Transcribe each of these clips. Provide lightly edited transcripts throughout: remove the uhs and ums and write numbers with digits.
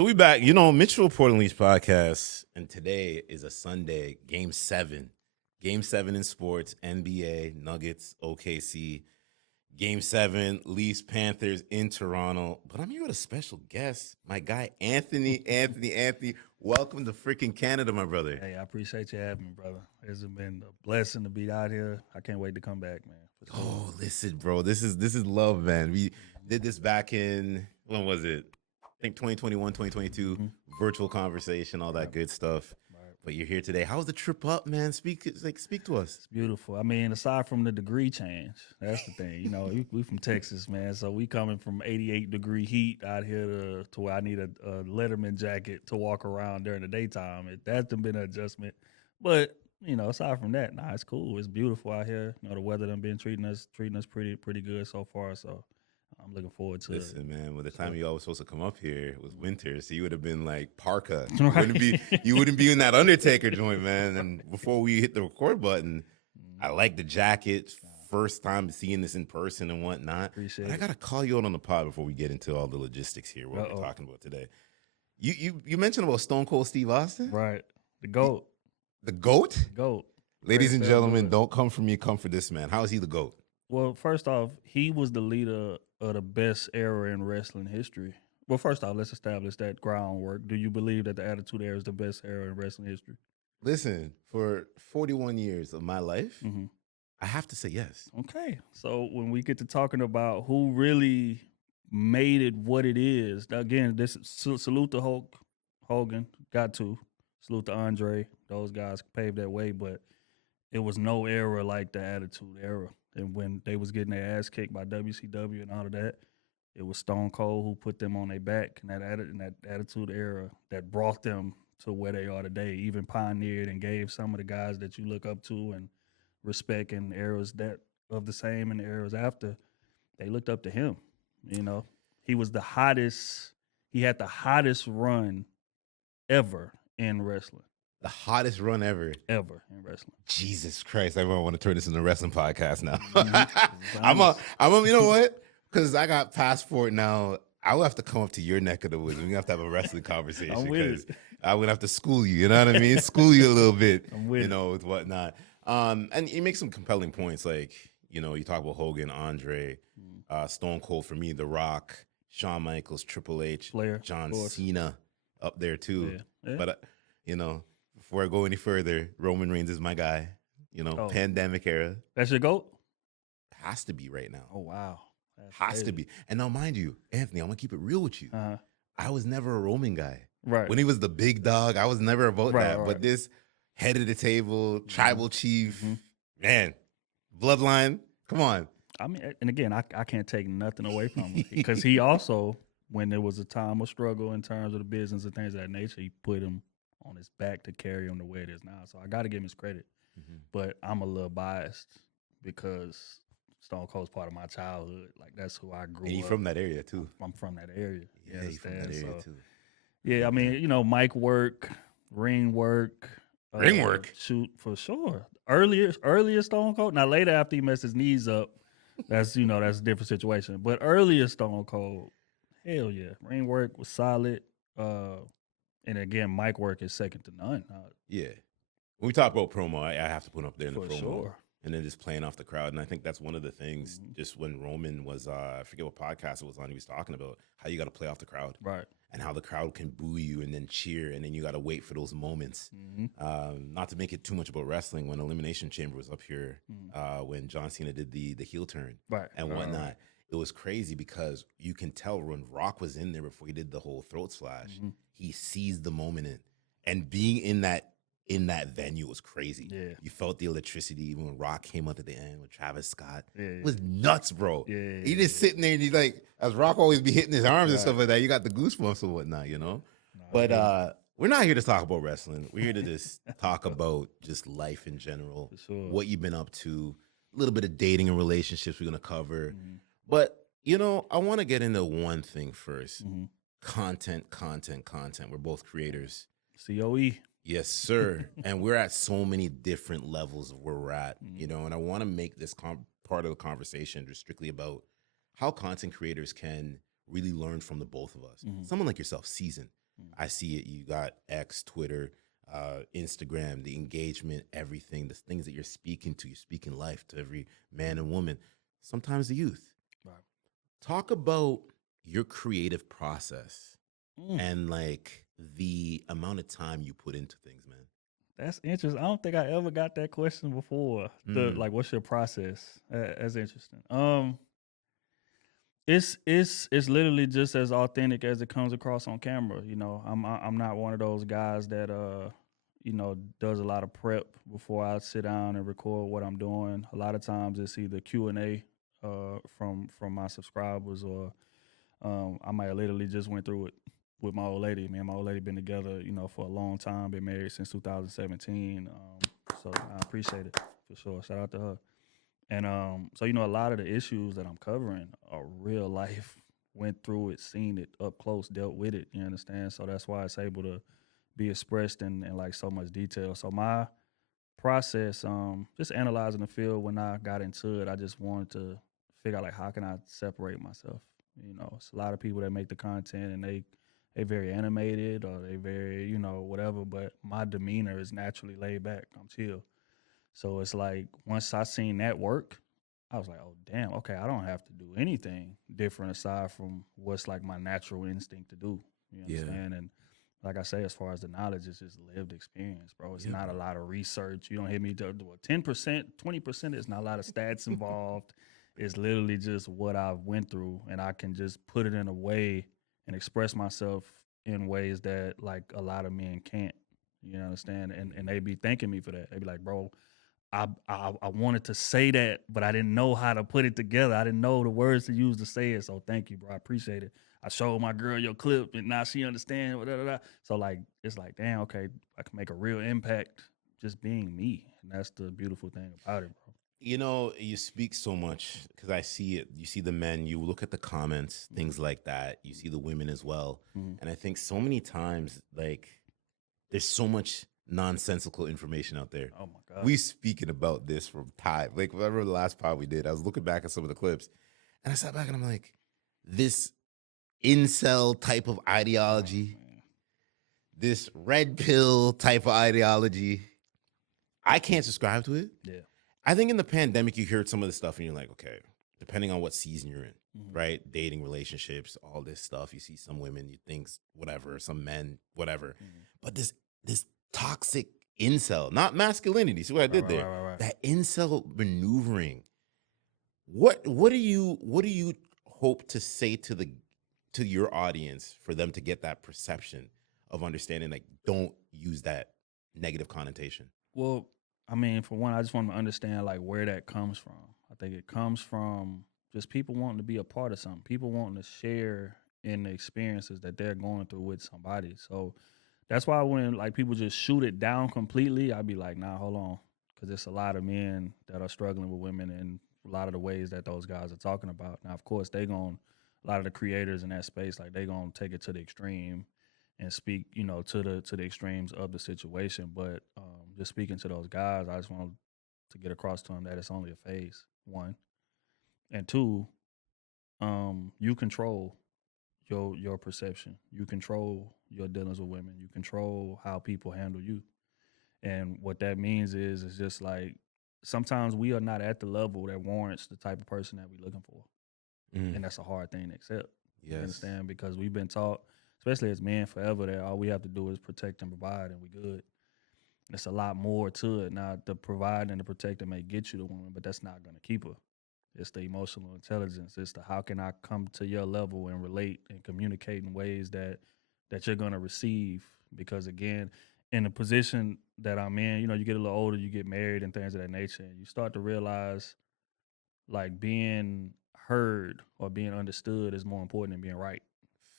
So we back, Mitchell Port Unleashed podcast, and today is a Sunday, Game 7. Game 7 in sports, NBA, Nuggets, OKC. Game 7, Leafs, Panthers in Toronto. But I'm here with a special guest, my guy, Anthony. Anthony, welcome to freaking Canada, my brother. Hey, I appreciate you having me, brother. It's been a blessing to be out here. I can't wait to come back, man. For sure. Oh, listen, bro, this is love, man. We did this back in, when was it? I think 2021, 2022, virtual conversation, all that good stuff. Right. But you're here today. How's the trip up, man? Speak to us. It's beautiful. I mean, aside from the degree change, that's the thing. We from Texas, man. So we coming from 88-degree heat out here to where I need a Letterman jacket to walk around during the daytime. That's been an adjustment. But, aside from that, it's cool. It's beautiful out here. The weather done been treating us pretty good so far. So I'm looking forward to it. Listen, man, by the time you all were supposed to come up here, it was winter, so you would have been like parka. Right. You wouldn't be in that Undertaker joint, man. And before we hit the record button, I like the jacket. First time seeing this in person and whatnot. Appreciate but it. I gotta call you out on the pod before we get into all the logistics here, what we're talking about today. You mentioned about Stone Cold Steve Austin? Right. The GOAT. The GOAT? GOAT. Ladies and gentlemen, don't come for me, come for this man. How is he the GOAT? Well, first off, he was the leader of the best era in wrestling history. Well, first off, let's establish that groundwork. Do you believe that the Attitude Era is the best era in wrestling history? Listen, for 41 years of my life, I have to say yes. Okay. So when we get to talking about who really made it what it is, again, this salute to Hulk Hogan, got to. Salute to Andre. Those guys paved that way, but it was no era like the Attitude Era. And when they was getting their ass kicked by WCW and all of that, it was Stone Cold who put them on their back in that Attitude Era that brought them to where they are today, even pioneered and gave some of the guys that you look up to and respect in eras that of the same and the eras after, they looked up to him. He was the hottest. He had the hottest run ever in wrestling. The hottest run ever in wrestling. Jesus Christ! I want to turn this into a wrestling podcast now. I'm you know what? Because I got passport now. I will have to come up to your neck of the woods. We have to have a wrestling conversation because I'm gonna have to school you. You know what I mean? School you a little bit. With whatnot. And you make some compelling points, like you talk about Hogan, Andre, Stone Cold for me, The Rock, Shawn Michaels, Triple H, Flair, John Cena, up there too. Yeah. But before I go any further, Roman Reigns is my guy. Pandemic era. That's your GOAT? Has to be right now. Oh, wow. Has to be. And now, mind you, Anthony, I'm going to keep it real with you. I was never a Roman guy. Right. When he was the big dog, I was never about that. Right. But this head of the table, tribal chief, man, bloodline, come on. I mean, and again, I can't take nothing away from him because he also, when there was a time of struggle in terms of the business and things of that nature, he put him on his back to carry him the way it is now. So I got to give him his credit. But I'm a little biased because Stone Cold's part of my childhood. Like, that's who I grew up. And you from that area, too. I'm from that area. Yeah, you from that area, too. Yeah, I mean, mic work, ring work. Ring work? Shoot, for sure. Earlier Stone Cold. Now, later after he messed his knees up, that's a different situation. But earlier Stone Cold, hell yeah. Ring work was solid. And again, mic work is second to none. Yeah. When we talk about promo, I have to put up there in the promo. Sure. And then just playing off the crowd. And I think that's one of the things, just when Roman was, I forget what podcast it was on, he was talking about how you got to play off the crowd. Right. And how the crowd can boo you and then cheer, and then you got to wait for those moments. Not to make it too much about wrestling, when Elimination Chamber was up here, when John Cena did the heel turn and whatnot. Right. It was crazy because you can tell when Rock was in there before he did the whole throat splash, he seized the moment in. And being in that venue was crazy. Yeah. You felt the electricity even when Rock came up at the end with Travis Scott. Yeah. It was nuts, bro. Yeah. He just sitting there and he's like, as Rock always be hitting his arms and stuff like that, you got the goosebumps and whatnot, But we're not here to talk about wrestling. We're here to just talk about just life in general, what you've been up to, a little bit of dating and relationships we're going to cover. But, I want to get into one thing first. Content. We're both creators. COE. Yes, sir. And we're at so many different levels of where we're at, and I want to make this part of the conversation just strictly about how content creators can really learn from the both of us. Someone like yourself, seasoned, I see it. You got X, Twitter, Instagram, the engagement, everything, the things that you're speaking to. You're speaking life to every man and woman, sometimes the youth. Right. Talk about your creative process Mm. and like the amount of time you put into things, man. That's interesting. I don't think I ever got that question before. Like, what's your process? That's interesting. It's literally just as authentic as it comes across on camera. You know, I'm not one of those guys that does a lot of prep before I sit down and record what I'm doing. A lot of times it's either Q&A from my subscribers, or I might have literally just went through it with my old lady. Me and my old lady been together, for a long time. Been married since 2017. So I appreciate it for sure. Shout out to her. And so a lot of the issues that I'm covering are real life. Went through it, seen it up close, dealt with it. You understand? So that's why it's able to be expressed in like so much detail. So my process, just analyzing the field when I got into it, I just wanted to figure out like how can I separate myself. It's a lot of people that make the content and they very animated or they very whatever, but my demeanor is naturally laid back. I'm chill. So it's like once I seen that work, I was like, oh damn, okay, I don't have to do anything different aside from what's like my natural instinct to do. You understand? And like I say, as far as the knowledge, it's just lived experience, bro. It's not a lot of research. You don't hear me do 10%, 20%. It's not a lot of stats involved. It's literally just what I went through, and I can just put it in a way and express myself in ways that like a lot of men can't. You understand? And they be thanking me for that. They be like, bro, I wanted to say that, but I didn't know how to put it together. I didn't know the words to use to say it. So thank you, bro. I appreciate it. I showed my girl your clip, and now she understands. So like, it's like, damn, okay, I can make a real impact just being me, and that's the beautiful thing about it, bro. You speak so much because I see it. You see the men, you look at the comments, things like that. You see the women as well. And I think so many times, like, there's so much nonsensical information out there. Oh my God. We speaking about this from time. Like, whatever the last pod we did, I was looking back at some of the clips and I sat back and I'm like, this incel type of ideology, this red pill type of ideology, I can't subscribe to it. Yeah. I think in the pandemic, you heard some of the stuff and you're like, okay, depending on what season you're in, right? Dating, relationships, all this stuff. You see some women, you think whatever, some men, whatever. But this toxic incel, not masculinity. See what I did there? Right. That incel maneuvering. What do you hope to say to your audience for them to get that perception of understanding? Like, don't use that negative connotation. Well, I mean, for one, I just want to understand like where that comes from. I think it comes from just people wanting to be a part of something, people wanting to share in the experiences that they're going through with somebody. So that's why when like people just shoot it down completely, I'd be like, nah, hold on, because there's a lot of men that are struggling with women in a lot of the ways that those guys are talking about. Now, of course, a lot of the creators in that space, like they gonna take it to the extreme and speak, to the extremes of the situation. But just speaking to those guys, I just want to get across to them that it's only a phase, one. And two, you control your perception. You control your dealings with women. You control how people handle you. And what that means is just like sometimes we are not at the level that warrants the type of person that we're looking for. And that's a hard thing to accept. Yes. You understand? Because we've been taught, especially as men forever, that all we have to do is protect and provide and we good. There's a lot more to it. Now, the provide and the protect may get you the woman, but that's not going to keep her. It's the emotional intelligence. It's the how can I come to your level and relate and communicate in ways that you're going to receive. Because again, in the position that I'm in, you get a little older, you get married and things of that nature, and you start to realize like being heard or being understood is more important than being right.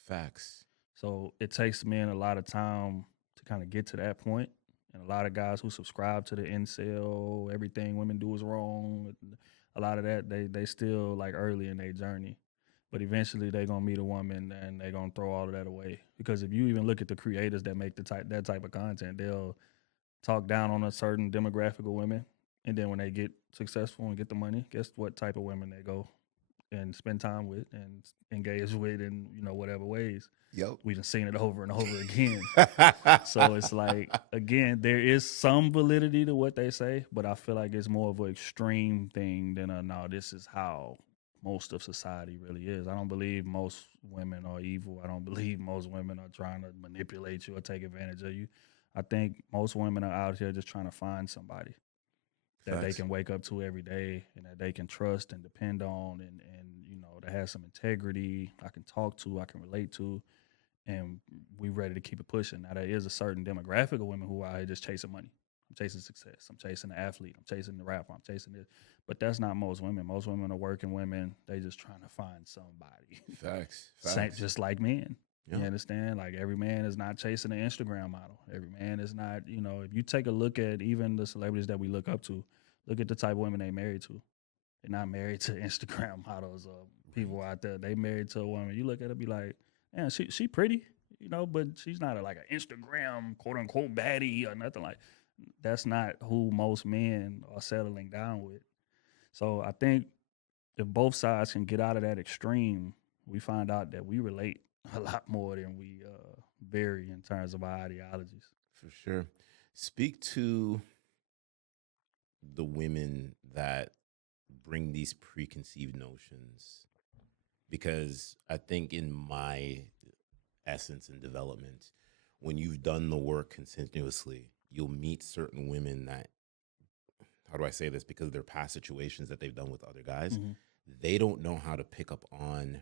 Facts. So it takes men a lot of time to kind of get to that point. And a lot of guys who subscribe to the incel, everything women do is wrong, a lot of that, they still like early in their journey. But eventually they're going to meet a woman and they're going to throw all of that away. Because if you even look at the creators that make that type of content, they'll talk down on a certain demographic of women. And then when they get successful and get the money, guess what type of women they go and spend time with and engage with in, whatever ways. Yep. We done seen it over and over again. So it's like, again, there is some validity to what they say, but I feel like it's more of an extreme thing than no, this is how most of society really is. I don't believe most women are evil. I don't believe most women are trying to manipulate you or take advantage of you. I think most women are out here just trying to find somebody that they can wake up to every day and that they can trust and depend on and that has some integrity, I can talk to, I can relate to, and we ready to keep it pushing. Now, there is a certain demographic of women who are out here just chasing money. I'm chasing success. I'm chasing the athlete. I'm chasing the rapper. I'm chasing this. But that's not most women. Most women are working women. They just trying to find somebody. Facts. Just like men. Yeah. You understand? Like, every man is not chasing an Instagram model. Every man is not, if you take a look at even the celebrities that we look up to, look at the type of women they married to. They're not married to Instagram models or people out there. They married to a woman. You look at her, be like, man, she pretty, but she's not like an Instagram quote unquote baddie or nothing like. That's not who most men are settling down with. So I think if both sides can get out of that extreme, we find out that we relate a lot more than we vary in terms of our ideologies. For sure. Speak to the women that bring these preconceived notions, because I think in my essence and development, when you've done the work continuously, you'll meet certain women that, how do I say this, because of their past situations that they've done with other guys, they don't know how to pick up on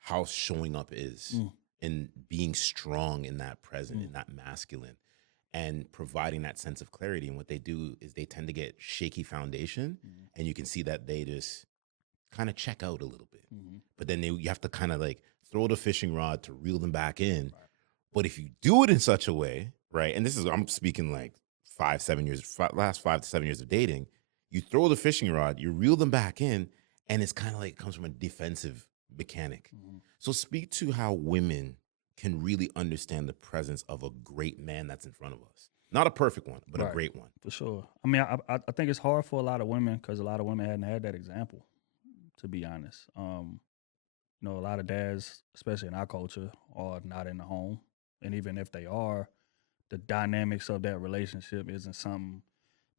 how showing up is and being strong in that present, in that masculine, and providing that sense of clarity. And what they do is they tend to get shaky foundation, and you can see that they just kind of check out a little bit. But then you have to kind of like throw the fishing rod to reel them back in. Right. But if you do it in such a way, right, and I'm speaking like last 5 to 7 years of dating, you throw the fishing rod, you reel them back in, and it's kind of like it comes from a defensive mechanic. So speak to how women can really understand the presence of a great man that's in front of us. Not a perfect one, but a great one. For sure. I mean, I think it's hard for a lot of women because a lot of women hadn't had that example, to be honest. A lot of dads, especially in our culture, are not in the home. And even if they are, the dynamics of that relationship isn't something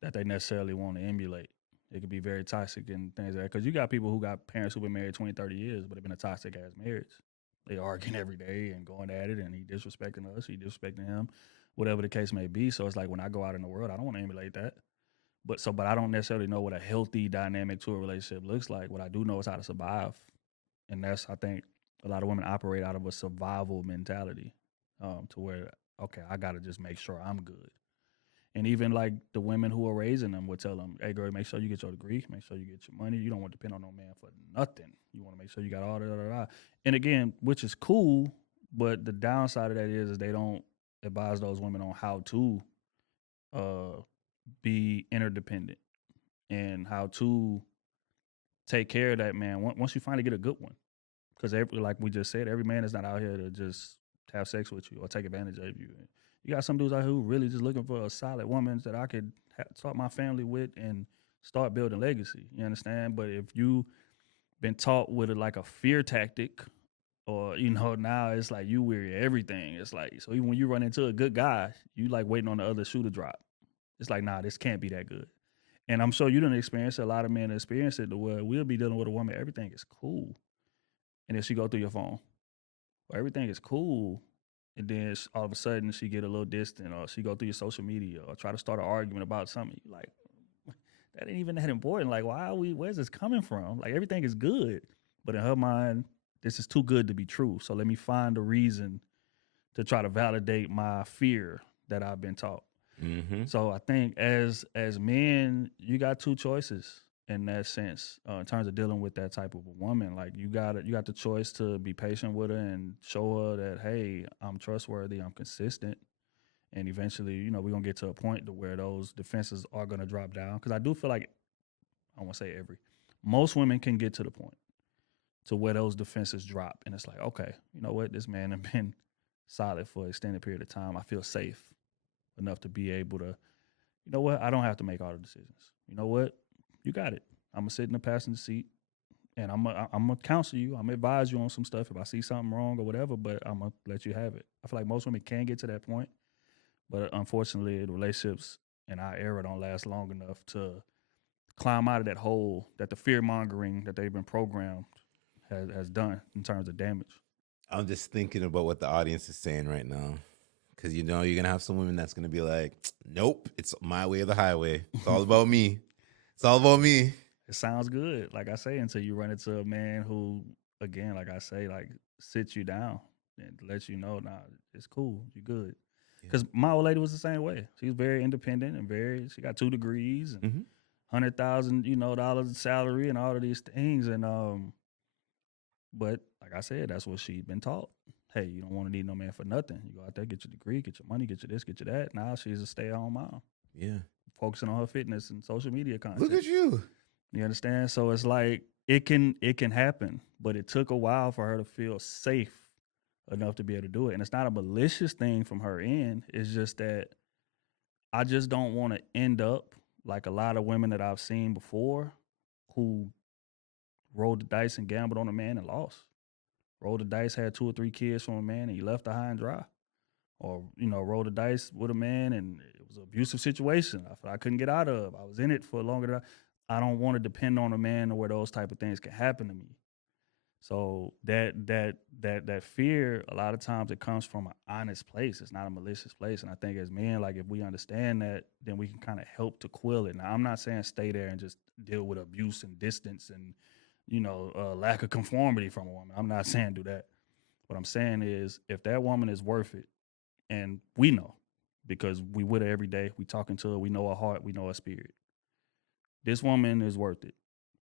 that they necessarily want to emulate. It could be very toxic and things like that. Because you got people who got parents who've been married 20, 30 years, but have been a toxic-ass marriage. They arguing every day and going at it, and he disrespecting us, he disrespecting him, whatever the case may be. So it's like when I go out in the world, I don't want to emulate that. But I don't necessarily know what a healthy dynamic to a relationship looks like. What I do know is how to survive. And that's, I think, a lot of women operate out of a survival mentality to where, okay, I got to just make sure I'm good. And even like the women who are raising them would tell them, hey, girl, make sure you get your degree, make sure you get your money. You don't want to depend on no man for nothing. You want to make sure you got all that. And again, which is cool, but the downside of that is they don't advise those women on how to be interdependent and how to take care of that man once you finally get a good one. Because like we just said, every man is not out here to just have sex with you or take advantage of you. You got some dudes out here who really just looking for a solid woman that I could start my family with and start building legacy. You understand? But if you been taught with like a fear tactic, or now it's like you weary of everything. It's like, so even when you run into a good guy, you like waiting on the other shoe to drop. It's like, nah, this can't be that good. And I'm sure you didn't experience it. A lot of men experience it to where we'll be dealing with a woman, everything is cool. And then she go through your phone. Well, everything is cool. And then all of a sudden she get a little distant, or she go through your social media or try to start an argument about something. You're like, that ain't even that important. Like, where's this coming from? Like, everything is good. But in her mind, this is too good to be true. So let me find a reason to try to validate my fear that I've been taught. So I think as men, you got two choices in that sense, in terms of dealing with that type of a woman. Like, you got the choice to be patient with her and show her that, hey, I'm trustworthy, I'm consistent. And eventually, we're going to get to a point to where those defenses are going to drop down. Because I do feel like, I won't say most women can get to the point to where those defenses drop. And it's like, okay, you know what? This man has been solid for an extended period of time. I feel safe enough to be able to, you know what? I don't have to make all the decisions. You know what? You got it. I'm going to sit in the passenger seat and I'm gonna counsel you. I'm gonna advise you on some stuff if I see something wrong or whatever. But I'm gonna let you have it. I feel like most women can get to that point, but unfortunately, the relationships in our era don't last long enough to climb out of that hole that the fear mongering that they've been programmed has done in terms of damage. I'm just thinking about what the audience is saying right now. Because you're going to have some women that's going to be like, nope, it's my way or the highway. It's all about me. It's all about me. It sounds good, like I say, until you run into a man who, again, like I say, like sits you down and lets you know, nah, it's cool, you're good. Because my old lady was the same way. She was very independent and she got 2 degrees and $100,000, dollars salary and all of these things. And but like I said, that's what she'd been taught. Hey, you don't want to need no man for nothing. You go out there, get your degree, get your money, get your this, get your that. Now she's a stay-at-home mom. Yeah. Focusing on her fitness and social media content. Look at you. You understand? So it's like it can happen, but it took a while for her to feel safe enough to be able to do it. And it's not a malicious thing from her end. It's just that I just don't want to end up like a lot of women that I've seen before who rolled the dice and gambled on a man and lost. Rolled the dice, had 2 or 3 kids from a man, and he left her high and dry. Or, rolled the dice with a man, and it was an abusive situation I couldn't get out of. I was in it for longer than I don't want to depend on a man where those type of things can happen to me. So that fear, a lot of times it comes from an honest place. It's not a malicious place. And I think as men, like if we understand that, then we can kind of help to quell it. Now, I'm not saying stay there and just deal with abuse and distance and lack of conformity from a woman. I'm not saying do that. What I'm saying is if that woman is worth it, and we know because we with her every day, we talking to her, we know her heart, we know her spirit. This woman is worth it,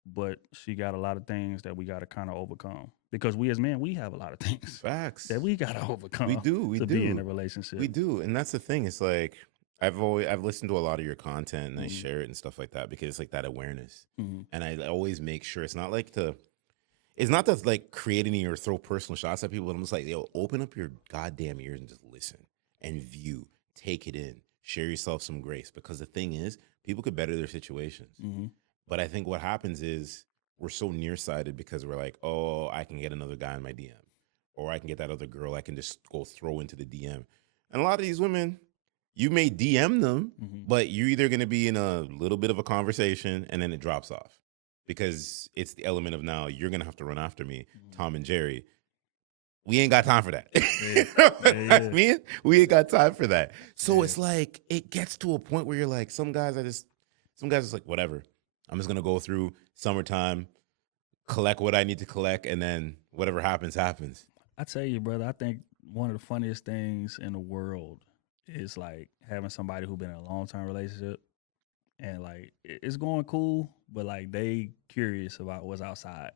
but she got a lot of things that we got to kind of overcome because we as men, we have a lot of things that we got to overcome. We do be in a relationship. We do, and that's the thing. It's like I've listened to a lot of your content and I share it and stuff like that because it's like that awareness. And I always make sure it's not to like create any or throw personal shots at people. But I'm just like, open up your goddamn ears and just listen and view, take it in, share yourself some grace. Because the thing is, people could better their situations. But I think what happens is we're so nearsighted because we're like, oh, I can get another guy in my DM, or I can get that other girl I can just go throw into the DM. And a lot of these women, you may DM them, but you're either going to be in a little bit of a conversation and then it drops off because it's the element of now you're going to have to run after me, Tom and Jerry. We ain't got time for that. I mean, we ain't got time for that. So it's like it gets to a point where you're like, some guys are just like, whatever. I'm just going to go through summertime, collect what I need to collect, and then whatever happens, happens. I tell you, brother, I think one of the funniest things in the world is like having somebody who's been in a long-term relationship and like it's going cool, but like they curious about what's outside,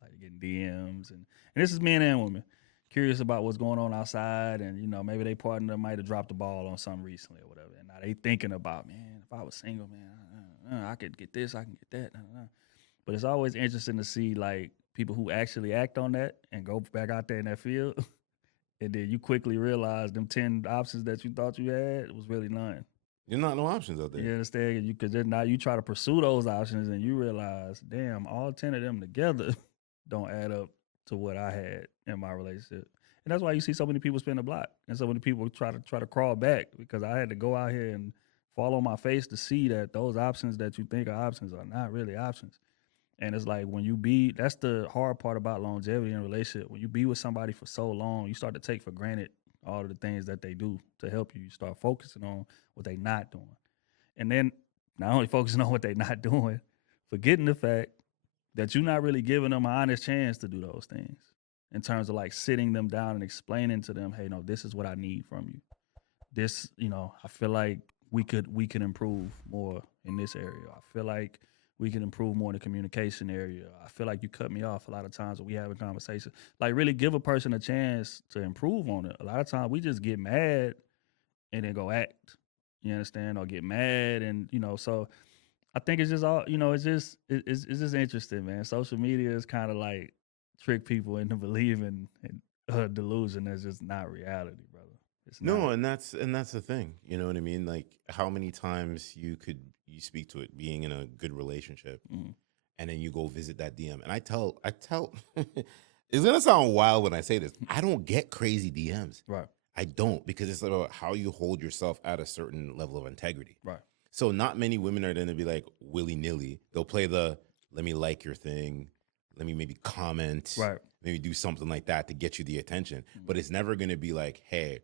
like getting DMs and this is men and women curious about what's going on outside, and maybe they partner might have dropped the ball on something recently or whatever, and now they thinking about, man, if I was single, man, I could get this, I can get that. But it's always interesting to see like people who actually act on that and go back out there in that field. And then you quickly realize them 10 options that you thought you had was really none. You're not no options out there. You understand? Because now you try to pursue those options and you realize, damn, all 10 of them together don't add up to what I had in my relationship. And that's why you see so many people spin the block and so many people try to crawl back because I had to go out here and fall on my face to see that those options that you think are options are not really options. And it's like that's the hard part about longevity in a relationship. When you be with somebody for so long, you start to take for granted all of the things that they do to help you. You start focusing on what they're not doing. And then not only focusing on what they're not doing, forgetting the fact that you're not really giving them an honest chance to do those things in terms of like sitting them down and explaining to them, hey, no, this is what I need from you. This, I feel like we could improve more in this area. I feel like we can improve more in the communication area. I feel like you cut me off a lot of times when we have a conversation. Like really give a person a chance to improve on it. A lot of times we just get mad and then go act. You understand? Or get mad and so I think it's just all it's just interesting, man. Social media is kind of like trick people into believing in a delusion that's just not reality, brother. It's no, not. and that's the thing. You know what I mean? Like how many times you speak to it being in a good relationship, and then you go visit that DM. And I tell, it's gonna sound wild when I say this. I don't get crazy DMs. Right. I don't, because it's about how you hold yourself at a certain level of integrity. Right. So not many women are going to be like willy-nilly. They'll play the, let me like your thing. Let me maybe comment. Right. Maybe do something like that to get you the attention. But it's never going to be like, hey,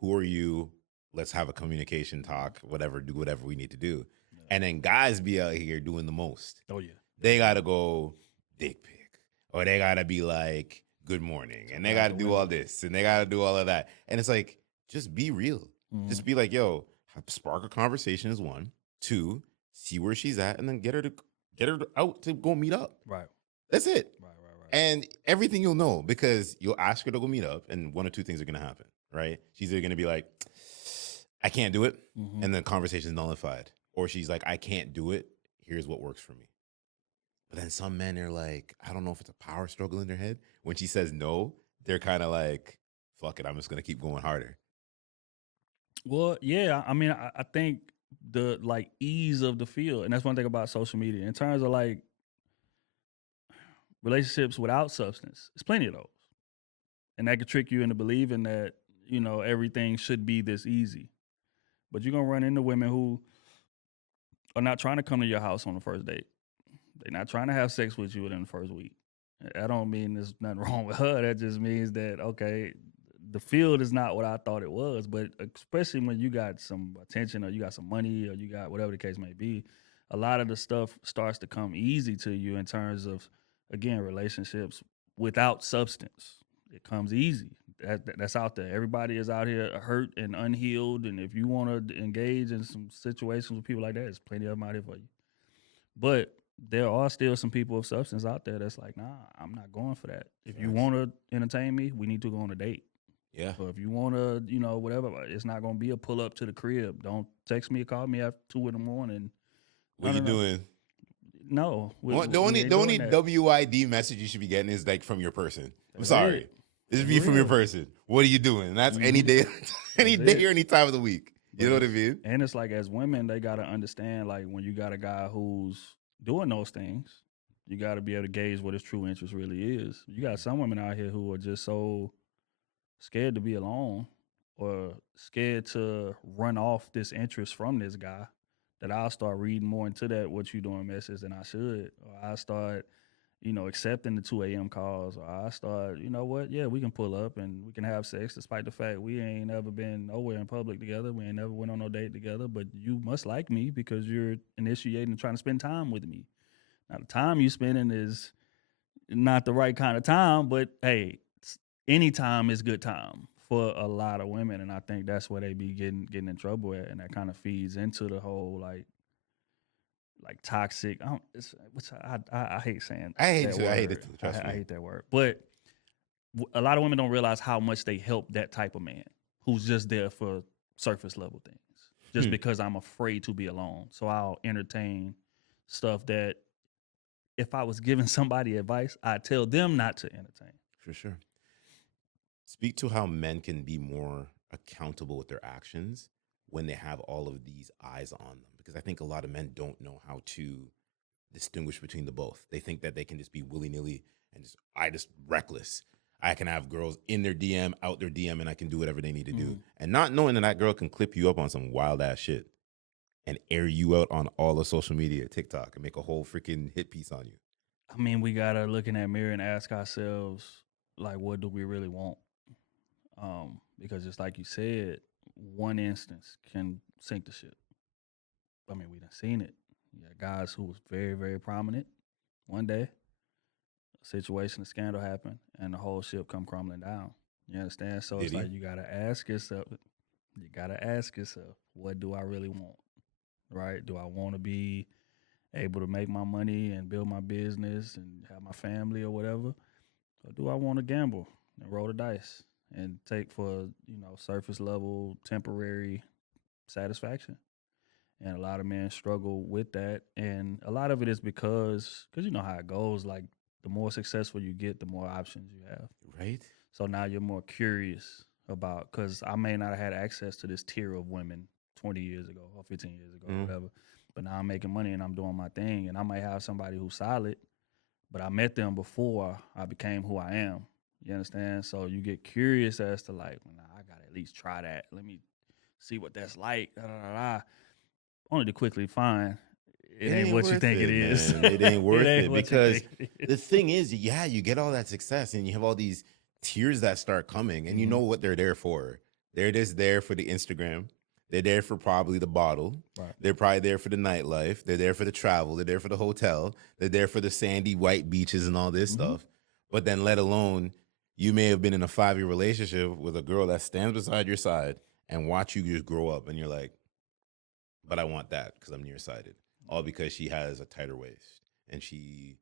who are you? Let's have a communication talk, whatever, do whatever we need to do. Yeah. And then guys be out here doing the most. Oh, yeah. They got to go dick pic, or they got to be like, good morning, and they got to do all this, and they got to do all of that. And it's like, just be real. Just be like, yo, spark a conversation is 1. 2, see where she's at, and then get her out to go meet up. Right. That's it. Right. And everything you'll know, because you'll ask her to go meet up, and 1 or 2 things are going to happen, right? She's either going to be like, I can't do it, and the conversation is nullified. Or she's like, I can't do it. Here's what works for me. But then some men are like, I don't know if it's a power struggle in their head. When she says no, they're kind of like, fuck it, I'm just going to keep going harder. Well, yeah, I mean, I think the like ease of the field, and that's one thing about social media. In terms of like relationships without substance, there's plenty of those. And that could trick you into believing that, you know, everything should be this easy. But you're going to run into women who are not trying to come to your house on the first date. They're not trying to have sex with you within the first week. I don't mean there's nothing wrong with her. That just means that, okay, the field is not what I thought it was. But especially when you got some attention, or you got some money, or you got whatever the case may be, a lot of the stuff starts to come easy to you in terms of, again, relationships without substance. It comes easy. That's out there. Everybody is out here hurt and unhealed. And if you want to engage in some situations with people like that, there's plenty of them out here for you. But there are still some people of substance out there that's like, nah, I'm not going for that. If you want to entertain me, we need to go on a date. Yeah. So if you want to, you know, whatever, it's not going to be a pull up to the crib. Don't text me or call me after 2 a.m. What are you doing? No. The only WID message you should be getting is like from your person. I'm sorry. This is from your person. What are you doing? And that's any day, day or any time of the week. You know what I mean? And it's like, as women, they got to understand, like, when you got a guy who's doing those things, you got to be able to gauge what his true interest really is. You got some women out here who are just so scared to be alone, or scared to run off this interest from this guy, that I'll start reading more into that what you doing message than I should. Or I start, you know, accepting the 2 a.m. calls. Or I start, you know what, yeah, we can pull up and we can have sex, despite the fact we ain't never been nowhere in public together. We ain't never went on no date together, but you must like me because you're initiating and trying to spend time with me. Now, the time you spending is not the right kind of time, but hey, any time is good time for a lot of women. And I think that's where they be getting in trouble at. And that kind of feeds into the whole like toxic. Which I hate saying. I hate it too. Trust me. I hate that word. But a lot of women don't realize how much they help that type of man who's just there for surface level things. Just because I'm afraid to be alone. So I'll entertain stuff that if I was giving somebody advice, I'd tell them not to entertain. For sure. Speak to how men can be more accountable with their actions when they have all of these eyes on them. Because I think a lot of men don't know how to distinguish between the both. They think that they can just be willy-nilly and just reckless. I can have girls in their DM, out their DM, and I can do whatever they need to do. And not knowing that girl can clip you up on some wild ass shit and air you out on all of social media, TikTok, and make a whole freaking hit piece on you. I mean, we gotta look in that mirror and ask ourselves, like, what do we really want? Because just like you said, one instance can sink the ship. I mean, we done seen it. You got guys who was very, very prominent. One day, a situation, a scandal happened, and the whole ship come crumbling down. You understand? So it's like you gotta ask yourself, what do I really want? Right? Do I want to be able to make my money and build my business and have my family or whatever? Or do I want to gamble and roll the dice and take for, you know, surface level, temporary satisfaction? And a lot of men struggle with that. And a lot of it is because you know how it goes. Like, the more successful you get, the more options you have. Right. So now you're more curious about, because I may not have had access to this tier of women 20 years ago or 15 years ago or whatever. but now I'm making money and I'm doing my thing. And I might have somebody who's solid, but I met them before I became who I am. You understand? So you get curious as to like, well, nah, I gotta at least try that. Let me see what that's like. Da, da, da, da. Only to quickly find it ain't what you think it is. Man. It ain't worth it because it the thing is, yeah, you get all that success and you have all these tears that start coming, and you know what they're there for. They're just there for the Instagram. They're there for probably the bottle. Right. They're probably there for the nightlife. They're there for the travel. They're there for the hotel. They're there for the sandy white beaches and all this stuff. But then let alone, you may have been in a 5-year relationship with a girl that stands beside your side and watch you just grow up. And you're like, but I want that because I'm nearsighted. All because she has a tighter waist and she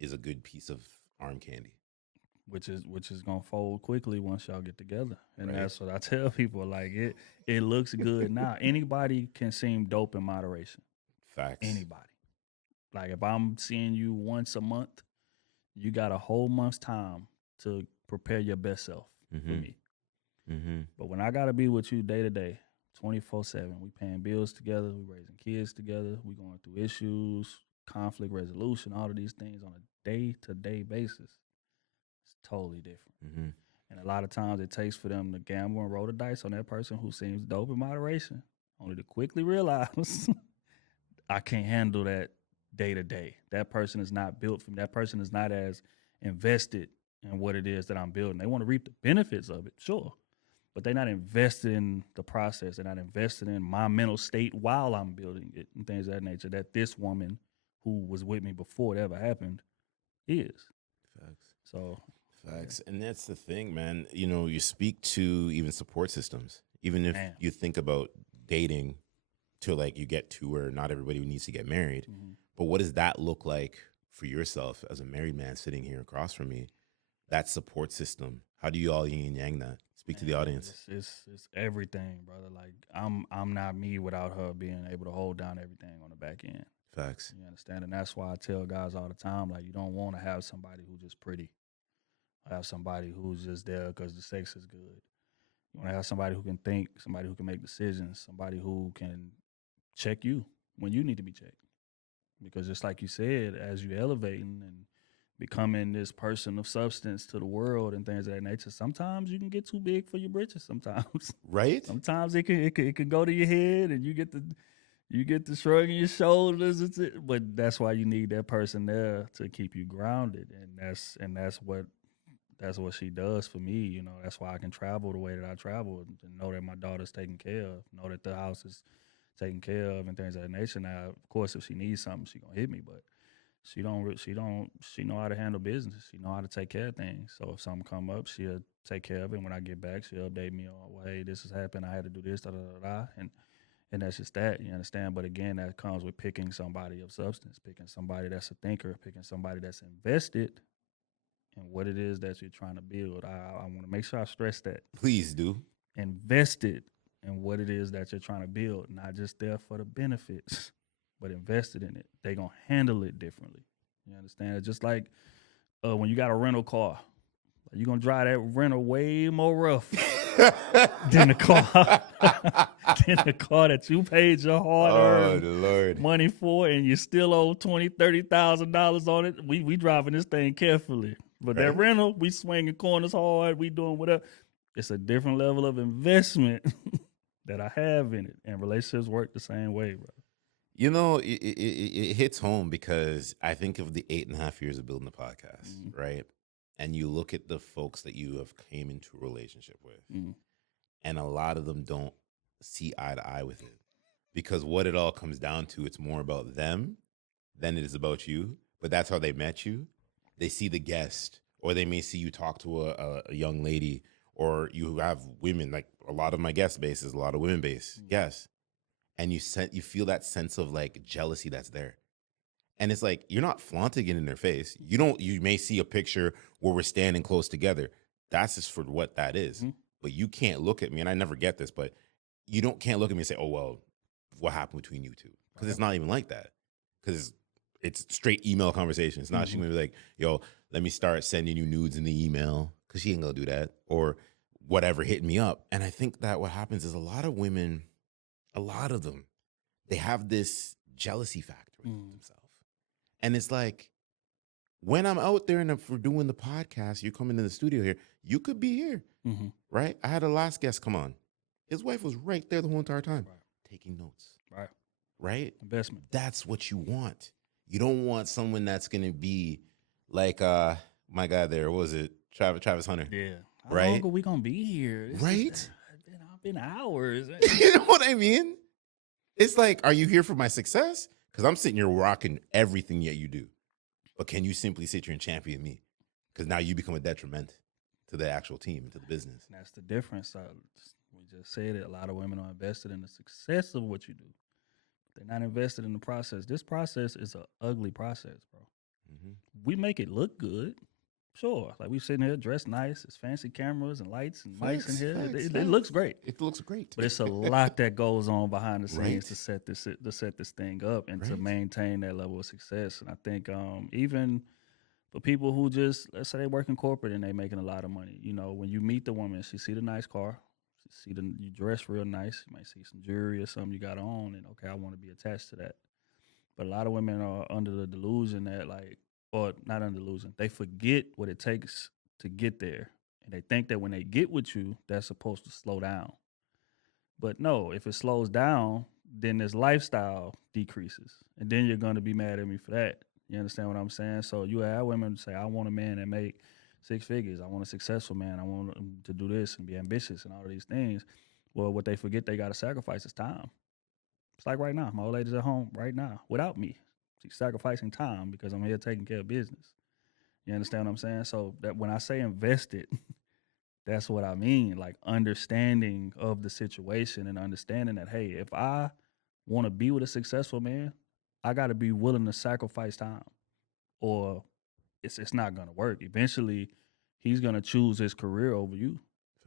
is a good piece of arm candy. Which is gonna fold quickly once y'all get together, and that's what I tell people. Like it looks good now. Anybody can seem dope in moderation. Facts. Anybody. Like if I'm seeing you once a month, you got a whole month's time to prepare your best self for me. But when I gotta be with you day to day, 24/7, we paying bills together, we raising kids together, we going through issues, conflict resolution, all of these things on a day-to-day basis. Totally different. And a lot of times it takes for them to gamble and roll the dice on that person who seems dope in moderation, only to quickly realize I can't handle that day to day. That person is not built from that person is not as invested in what it is that I'm building. They want to reap the benefits of it, sure. But they're not invested in the process. They're not invested in my mental state while I'm building it and things of that nature that this woman who was with me before it ever happened is. Facts. So Facts. And that's the thing, man. You know, you speak to even support systems, even if you think about dating to like you get to where not everybody needs to get married. But what does that look like for yourself as a married man sitting here across from me? That support system. How do you all yin and yang that? Speak to the audience. It's everything, brother. Like I'm not me without her being able to hold down everything on the back end. Facts. You understand? And that's why I tell guys all the time, like you don't want to have somebody who's just pretty. Have somebody who's just there because the sex is good. You want to have somebody who can think, somebody who can make decisions, somebody who can check you when you need to be checked. Because just like you said, as you elevating and becoming this person of substance to the world and things of that nature, sometimes you can get too big for your britches. Sometimes, right? Sometimes it can go to your head, and you get the shrugging your shoulders. But that's why you need that person there to keep you grounded, and that's what she does for me. You know, that's why I can travel the way that I travel and know that my daughter's taken care of, know that the house is taken care of and things of that nature. Now, of course, if she needs something, she gonna hit me, but she know how to handle business. She know how to take care of things. So if something come up, she'll take care of it. When I get back, she'll update me on, well, hey, this has happened. I had to do this, da da da da, and that's just that. You understand? But again, that comes with picking somebody of substance, picking somebody that's a thinker, picking somebody that's invested in what it is that you're trying to build. I want to make sure I stress that. Please do. Invested in what it is that you're trying to build, not just there for the benefits, but invested in it. They're going to handle it differently. You understand? It's just like when you got a rental car, you're going to drive that rental way more rough than the car that you paid your hard-earned money for, and you still owe $20,000-$30,000 on it. We driving this thing carefully. But that rental, we swinging corners hard, we doing whatever. It's a different level of investment that I have in it. And relationships work the same way, bro. You know, it hits home because I think of the 8.5 years of building the podcast, right? And you look at the folks that you have came into a relationship with, and a lot of them don't see eye to eye with it. Because what it all comes down to, it's more about them than it is about you. But that's how they met you. They see the guest, or they may see you talk to a young lady, or you have women, like a lot of my guest base is a lot of women-based guests. And you feel that sense of like jealousy that's there. And it's like, you're not flaunting it in their face. You may see a picture where we're standing close together. That's just for what that is. But you can't look at me, and I never get this, but can't look at me and say, oh, well, what happened between you two? Because it's not even like that. Because it's straight email conversation. It's not she gonna be like, yo, let me start sending you nudes in the email, because she ain't gonna do that, or whatever, hit me up. And I think that what happens is a lot of women, a lot of them, they have this jealousy factor with himself. And it's like, when I'm out there and if we're doing the podcast, you're coming to the studio here, you could be here, right? I had a last guest come on. His wife was right there the whole entire time, taking notes. Right? Investment. That's what you want. You don't want someone that's going to be like my guy there. What was it? Travis Hunter. Yeah. Right? How long are we going to be here? Right? It's been hours. You know what I mean? It's like, are you here for my success? Because I'm sitting here rocking everything that you do. But can you simply sit here and champion me? Because now you become a detriment to the actual team and to the business. That's the difference. We just said it. A lot of women are invested in the success of what you do. They're not invested in the process. This process is an ugly process, bro. We make it look good. Sure. Like we sitting here dressed nice. It's fancy cameras and lights and mics in here. It looks great. It looks great. But it's a lot that goes on behind the scenes to set this thing up and to maintain that level of success. And I think even for people who just, let's say they work in corporate and they making a lot of money, you know, when you meet the woman, she see the nice car, she see you dress real nice, you might see some jewelry or something you got on, and okay, I want to be attached to that. But a lot of women are under the delusion that or not under delusion, they forget what it takes to get there. And they think that when they get with you, that's supposed to slow down. But no, if it slows down, then this lifestyle decreases. And then you're going to be mad at me for that. You understand what I'm saying? So you have women say, I want a man that make 6 figures. I want a successful man. I want him to do this and be ambitious and all of these things. Well, what they forget they got to sacrifice is time. It's like right now. My old lady's at home right now without me. She's sacrificing time because I'm here taking care of business. You understand what I'm saying? So that when I say invested, that's what I mean. Like understanding of the situation and understanding that, hey, if I want to be with a successful man, I got to be willing to sacrifice time or it's not going to work. Eventually, he's going to choose his career over you.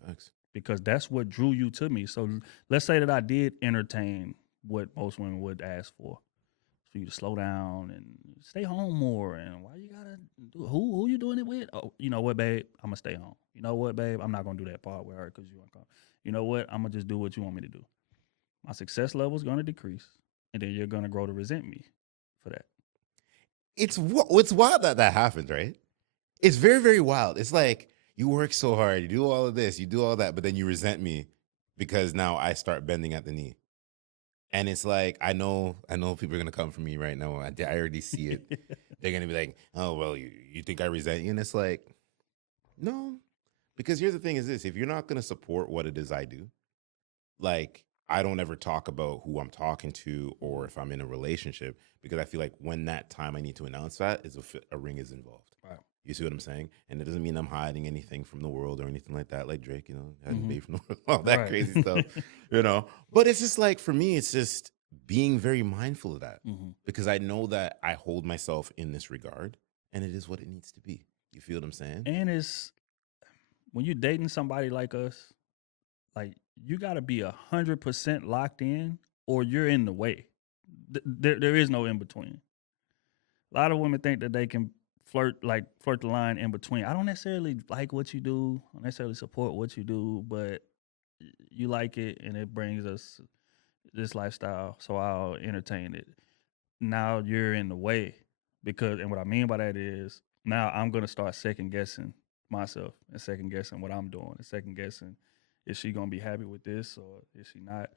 Facts. Because that's what drew you to me. So let's say that I did entertain what most women would ask for you to slow down and stay home more. And why you gotta do who you doing it with? Oh, you know what, babe? I'm gonna stay home. You know what, babe? I'm not gonna do that part with her because you want to come. You know what? I'm gonna just do what you want me to do. My success level is gonna decrease, and then you're gonna grow to resent me for that. It's wild that happens, right? It's very, very wild. It's like you work so hard, you do all of this, you do all that, but then you resent me because now I start bending at the knee. And it's like, I know people are going to come for me right now. I already see it. They're going to be like, oh, well, you think I resent you? And it's like, no, because here's the thing is this, if you're not going to support what it is I do, like, I don't ever talk about who I'm talking to or if I'm in a relationship, because I feel like when that time I need to announce that is a ring is involved. Right. You see what I'm saying? And it doesn't mean I'm hiding anything from the world or anything like that, like Drake, hiding babe from the world, all that crazy stuff, But it's just like, for me, it's just being very mindful of that because I know that I hold myself in this regard and it is what it needs to be. You feel what I'm saying? And it's when you're dating somebody like us, like you got to be 100% locked in or you're in the way. There is no in between. A lot of women think that they can flirt the line in between. I don't necessarily like what you do. I don't necessarily support what you do, but you like it and it brings us this lifestyle, so I'll entertain it. Now you're in the way and what I mean by that is now I'm going to start second guessing myself and second guessing what I'm doing and second guessing, is she going to be happy with this or is she not?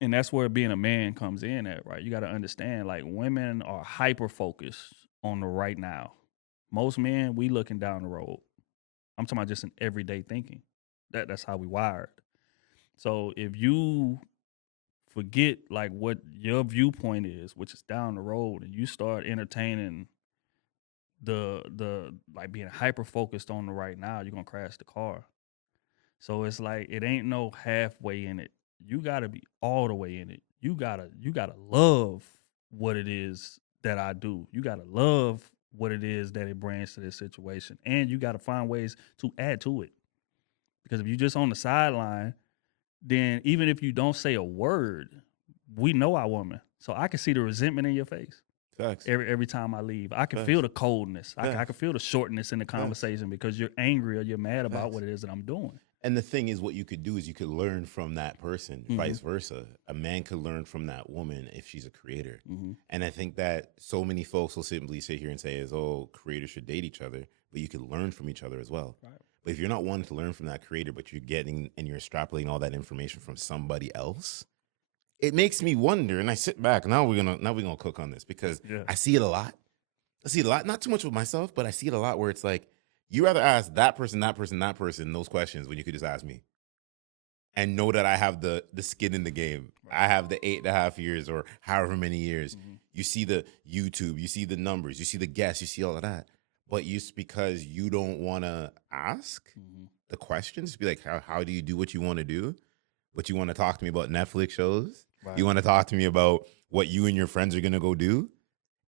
And that's where being a man comes in at, right? You got to understand, like, women are hyper-focused on the right now. Most men, we looking down the road. I'm talking about just in everyday thinking. That's how we wired. So if you forget, like, what your viewpoint is, which is down the road, and you start entertaining the like being hyper-focused on the right now, you're going to crash the car. So it's like, it ain't no halfway in it. You gotta be all the way in it. You gotta love what it is that I do. You gotta love what it is that it brings to this situation. And you gotta find ways to add to it. Because if you're just on the sideline, then even if you don't say a word, we know our woman. So I can see the resentment in your face. Facts. Every time I leave. I can feel the coldness. I can feel the shortness in the conversation because you're angry or you're mad about what it is that I'm doing. And the thing is, what you could do is you could learn from that person, vice versa. A man could learn from that woman if she's a creator. And I think that so many folks will simply sit here and say, is, oh, creators should date each other, but you could learn from each other as well. Right. But if you're not wanting to learn from that creator, but you're getting and you're extrapolating all that information from somebody else, it makes me wonder. And I sit back. Now we're gonna cook on this because I see it a lot. Not too much with myself, but I see it a lot where it's like, you rather ask that person those questions when you could just ask me and know that I have the skin in the game. Right. I have the 8.5 years or however many years. You see the YouTube, you see the numbers, you see the guests, you see all of that. But just because you don't want to ask the questions, be like, how do you do what you want to do? But you want to talk to me about Netflix shows? Right. You want to talk to me about what you and your friends are going to go do?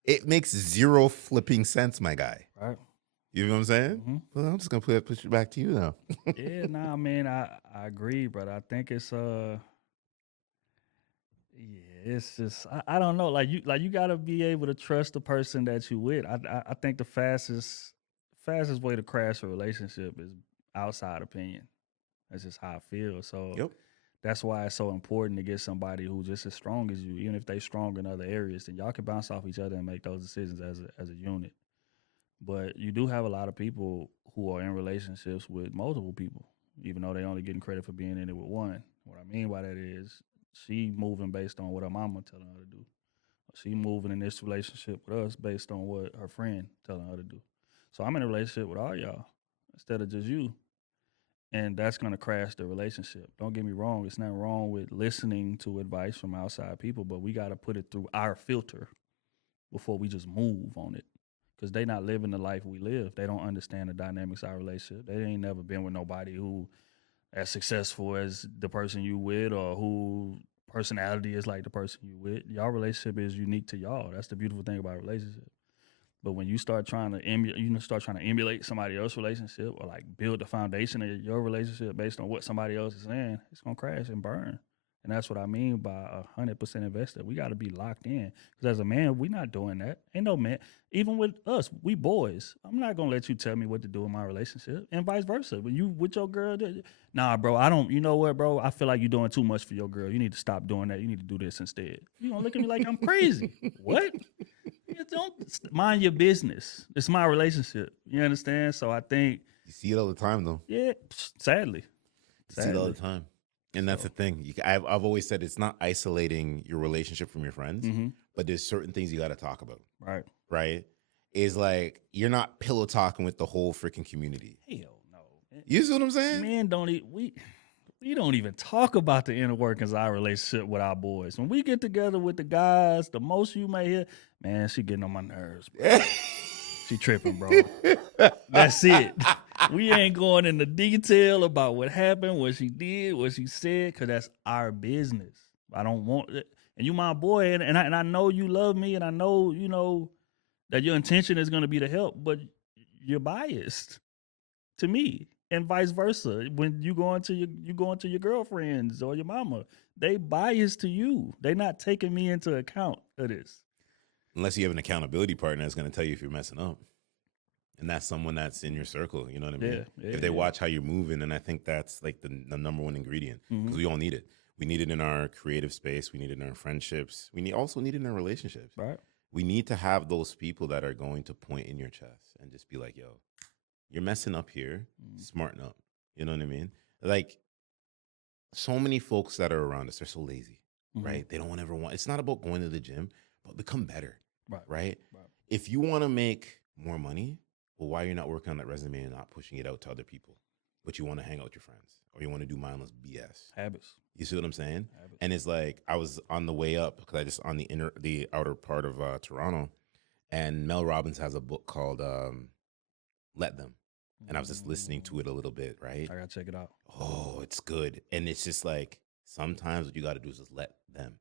It makes zero flipping sense, my guy. Right. You know what I'm saying? Well, I'm just gonna push it back to you now. Yeah, nah, man, I agree, but I think it's it's just I don't know. Like you gotta be able to trust the person that you with. I think the fastest way to crash a relationship is outside opinion. That's just how I feel. So that's why it's so important to get somebody who's just as strong as you, even if they strong in other areas. Then y'all can bounce off each other and make those decisions as a unit. But you do have a lot of people who are in relationships with multiple people, even though they only getting credit for being in it with one. What I mean by that is she moving based on what her mama telling her to do. She moving in this relationship with us based on what her friend telling her to do. So I'm in a relationship with all y'all instead of just you. And that's going to crash the relationship. Don't get me wrong. It's not wrong with listening to advice from outside people, but we got to put it through our filter before we just move on it. Because they not living the life we live. They don't understand the dynamics of our relationship. They ain't never been with nobody who as successful as the person you with or who personality is like the person you with. Y'all relationship is unique to y'all. That's the beautiful thing about a relationship. But when you start trying to emulate somebody else's relationship or like build the foundation of your relationship based on what somebody else is saying, it's gonna crash and burn. And that's what I mean by 100% invested. We got to be locked in. Because as a man, we not doing that. Ain't no man. Even with us, we boys. I'm not going to let you tell me what to do in my relationship. And vice versa. When you with your girl, nah, bro, I don't, you know what, bro? I feel like you're doing too much for your girl. You need to stop doing that. You need to do this instead. You going to look at me like I'm crazy. What? You don't mind your business. It's my relationship. You understand? So I think. You see it all the time, though. Yeah, sadly. You see it all the time. And that's the thing. I've always said it's not isolating your relationship from your friends, but there's certain things you got to talk about. Right. Right? Is like you're not pillow talking with the whole freaking community. Hell no. You see what I'm saying? Men we don't even talk about the inner workings of our relationship with our boys. When we get together with the guys, the most you may hear, man, she getting on my nerves, bro. She tripping, bro. That's it. We ain't going into detail about what happened, what she did, what she said, because that's our business. I don't want it. And you my boy, and I know you love me, and I know, you know, that your intention is going to be to help, but you're biased to me, and vice versa. When you go into your girlfriends or your mama, they biased to you. They not taking me into account of this. Unless you have an accountability partner that's going to tell you if you're messing up. And that's someone that's in your circle, you know what I mean? Yeah, if they watch how you're moving, and I think that's like the number one ingredient, because we all need it. We need it in our creative space. We need it in our friendships. Also need it in our relationships. Right. We need to have those people that are going to point in your chest and just be like, yo, you're messing up here. Smarten up. You know what I mean? Like, so many folks that are around us are so lazy, right? They don't ever want. It's not about going to the gym, but become better, right? If you want to make more money, well, why you're not working on that resume and not pushing it out to other people, but you want to hang out with your friends or you want to do mindless BS habits. You see what I'm saying? Habits. And it's like I was on the way up because I just on the outer part of Toronto, and Mel Robbins has a book called Let Them, and I was just listening to it a little bit. Right? I gotta check it out. Oh, it's good, and it's just like sometimes what you got to do is just let them,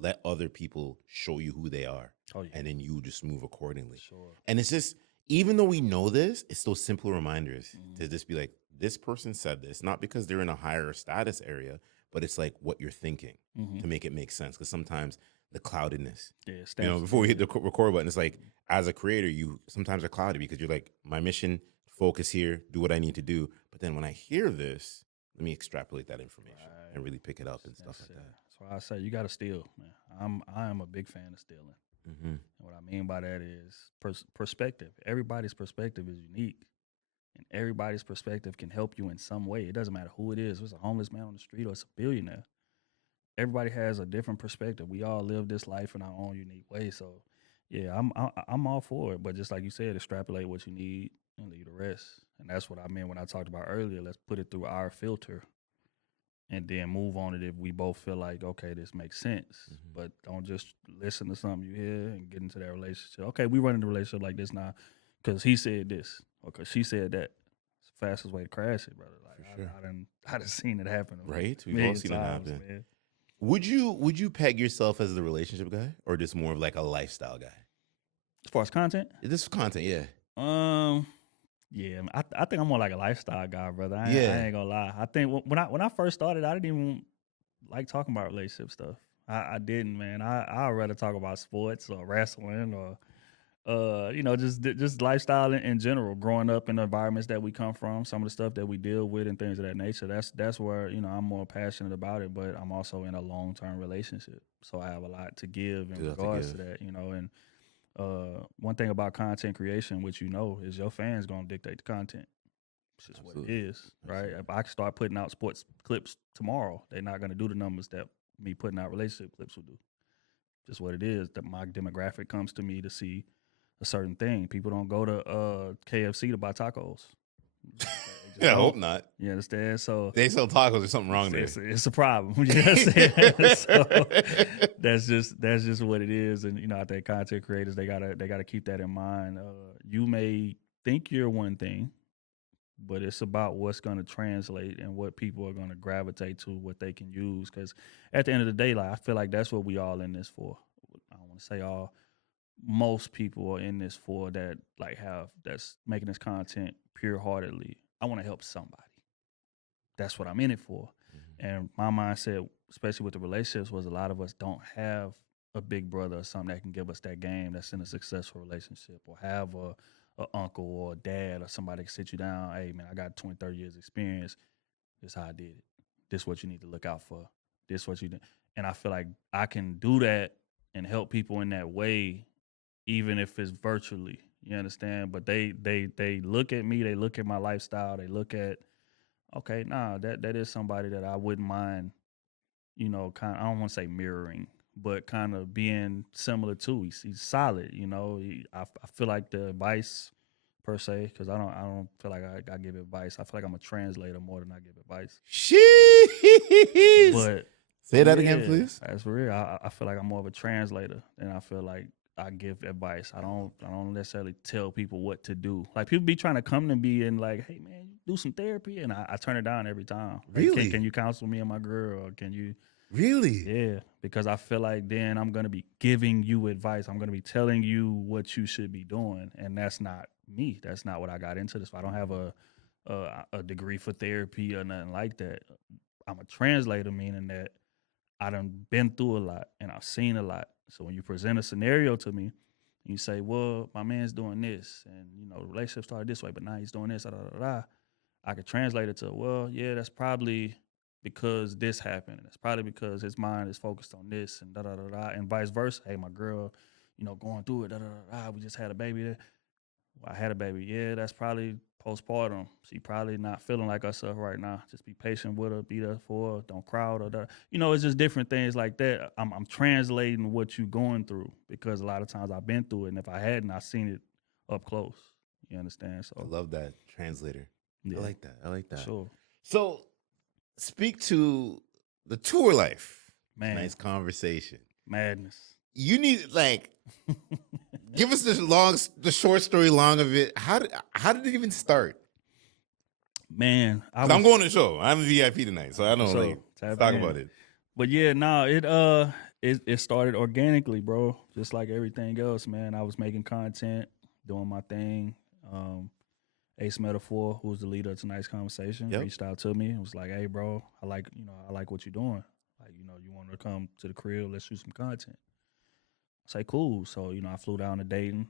let other people show you who they are, and then you just move accordingly. Sure. And it's just. Even though we know this, it's those simple reminders to just be like, this person said this, not because they're in a higher status area, but it's like what you're thinking to make it make sense. Because sometimes the cloudedness, before we hit the record button, it's like, as a creator, you sometimes are cloudy because you're like, my mission, focus here, do what I need to do. But then when I hear this, let me extrapolate that information and really pick it up and stuff like that. That's why I say you got to steal, man. I am a big fan of stealing. Mm-hmm. And what I mean by that is perspective. Everybody's perspective is unique, and everybody's perspective can help you in some way. It doesn't matter who it is. If it's a homeless man on the street or it's a billionaire. Everybody has a different perspective. We all live this life in our own unique way. So, yeah, I'm all for it. But just like you said, extrapolate what you need and leave the rest. And that's what I meant when I talked about earlier. Let's put it through our filter and then move on it if we both feel like, okay, this makes sense. Mm-hmm. But don't just listen to something you hear and get into that relationship. Okay, we run into a relationship like this now because he said this or because she said that. It's the fastest way to crash it, brother. Like, sure. I done seen it happen. Right? We've all seen it happen. Man. Would you peg yourself as the relationship guy or just more of like a lifestyle guy? As far as content? This is content, yeah. Yeah, I think I'm more like a lifestyle guy, brother. I ain't gonna lie. I think when I first started, I didn't even like talking about relationship stuff. I didn't, man. I'd rather talk about sports or wrestling or just lifestyle in general. Growing up in the environments that we come from, some of the stuff that we deal with and things of that nature. That's where I'm more passionate about it. But I'm also in a long-term relationship, so I have a lot to give in regards to that. And one thing about content creation, which is your fans gonna dictate the content. It's just what it is, right? Absolutely. If I start putting out sports clips tomorrow, they're not gonna do the numbers that me putting out relationship clips will do. Just what it is. That my demographic comes to me to see a certain thing. People don't go to KFC to buy tacos. I hope not. You understand? So they sell tacos. There's something wrong there. It's a problem. You know what I'm saying? So that's just what it is. And I think content creators they gotta keep that in mind. You may think you're one thing, but it's about what's going to translate and what people are going to gravitate to, what they can use. Because at the end of the day, like I feel like that's what we all in this for. I don't want to say all. Most people are in this for that, that's making this content pure-heartedly. I want to help somebody. That's what I'm in it for. Mm-hmm. And my mindset, especially with the relationships, was a lot of us don't have a big brother or something that can give us that game that's in a successful relationship, or have a uncle or a dad or somebody can sit you down. Hey, man, I got 20, 30 years experience. This is how I did it. This is what you need to look out for. This is what you did. And I feel like I can do that and help people in that way, even if it's virtually. You understand? But they look at me, they look at my lifestyle, they look at, okay, that is somebody that I wouldn't mind, kind of, I don't want to say mirroring, but kind of being similar to. He's solid, I feel like the advice per se, because I don't feel like I give advice. I feel like I'm a translator more than I give advice. Jeez. But say that again, please. That's for real. I feel like I'm more of a translator, and I feel like I give advice. I don't necessarily tell people what to do. Like, people be trying to come to me and like, hey man, do some therapy, and I turn it down every time. Like, really? Can you counsel me and my girl? Or can you? Really? Yeah, because I feel like then I'm gonna be giving you advice. I'm gonna be telling you what you should be doing, and that's not me. That's not what I got into this. I don't have a degree for therapy or nothing like that. I'm a translator, meaning that I done been through a lot and I've seen a lot. So when you present a scenario to me, you say, well, my man's doing this, and the relationship started this way, but now he's doing this, I could translate it to, well, yeah, that's probably because this happened. And it's probably because his mind is focused on this, and and vice versa. Hey, my girl, going through it, we just had a baby there. I had a baby. Yeah, that's probably postpartum. She probably not feeling like herself right now. Just be patient with her, be there for her, don't crowd her. It's just different things like that. I'm translating what you're going through, because a lot of times I've been through it, and if I hadn't, I've seen it up close. You understand? So I love that, translator. Yeah. I like that. Sure. So speak to the tour life. Man. Nice conversation. Madness. You need give us the short story long of it. How did it even start? Man, I'm going to the show. I'm a VIP tonight, so I don't talk about it. But yeah, it started organically, bro. Just like everything else, man. I was making content, doing my thing. Ace Metaphor, who's the leader of tonight's conversation, reached out to me and was like, "Hey, bro, I like what you're doing. Like, you want to come to the crib? Let's shoot some content." I say, cool. So, I flew down to Dayton,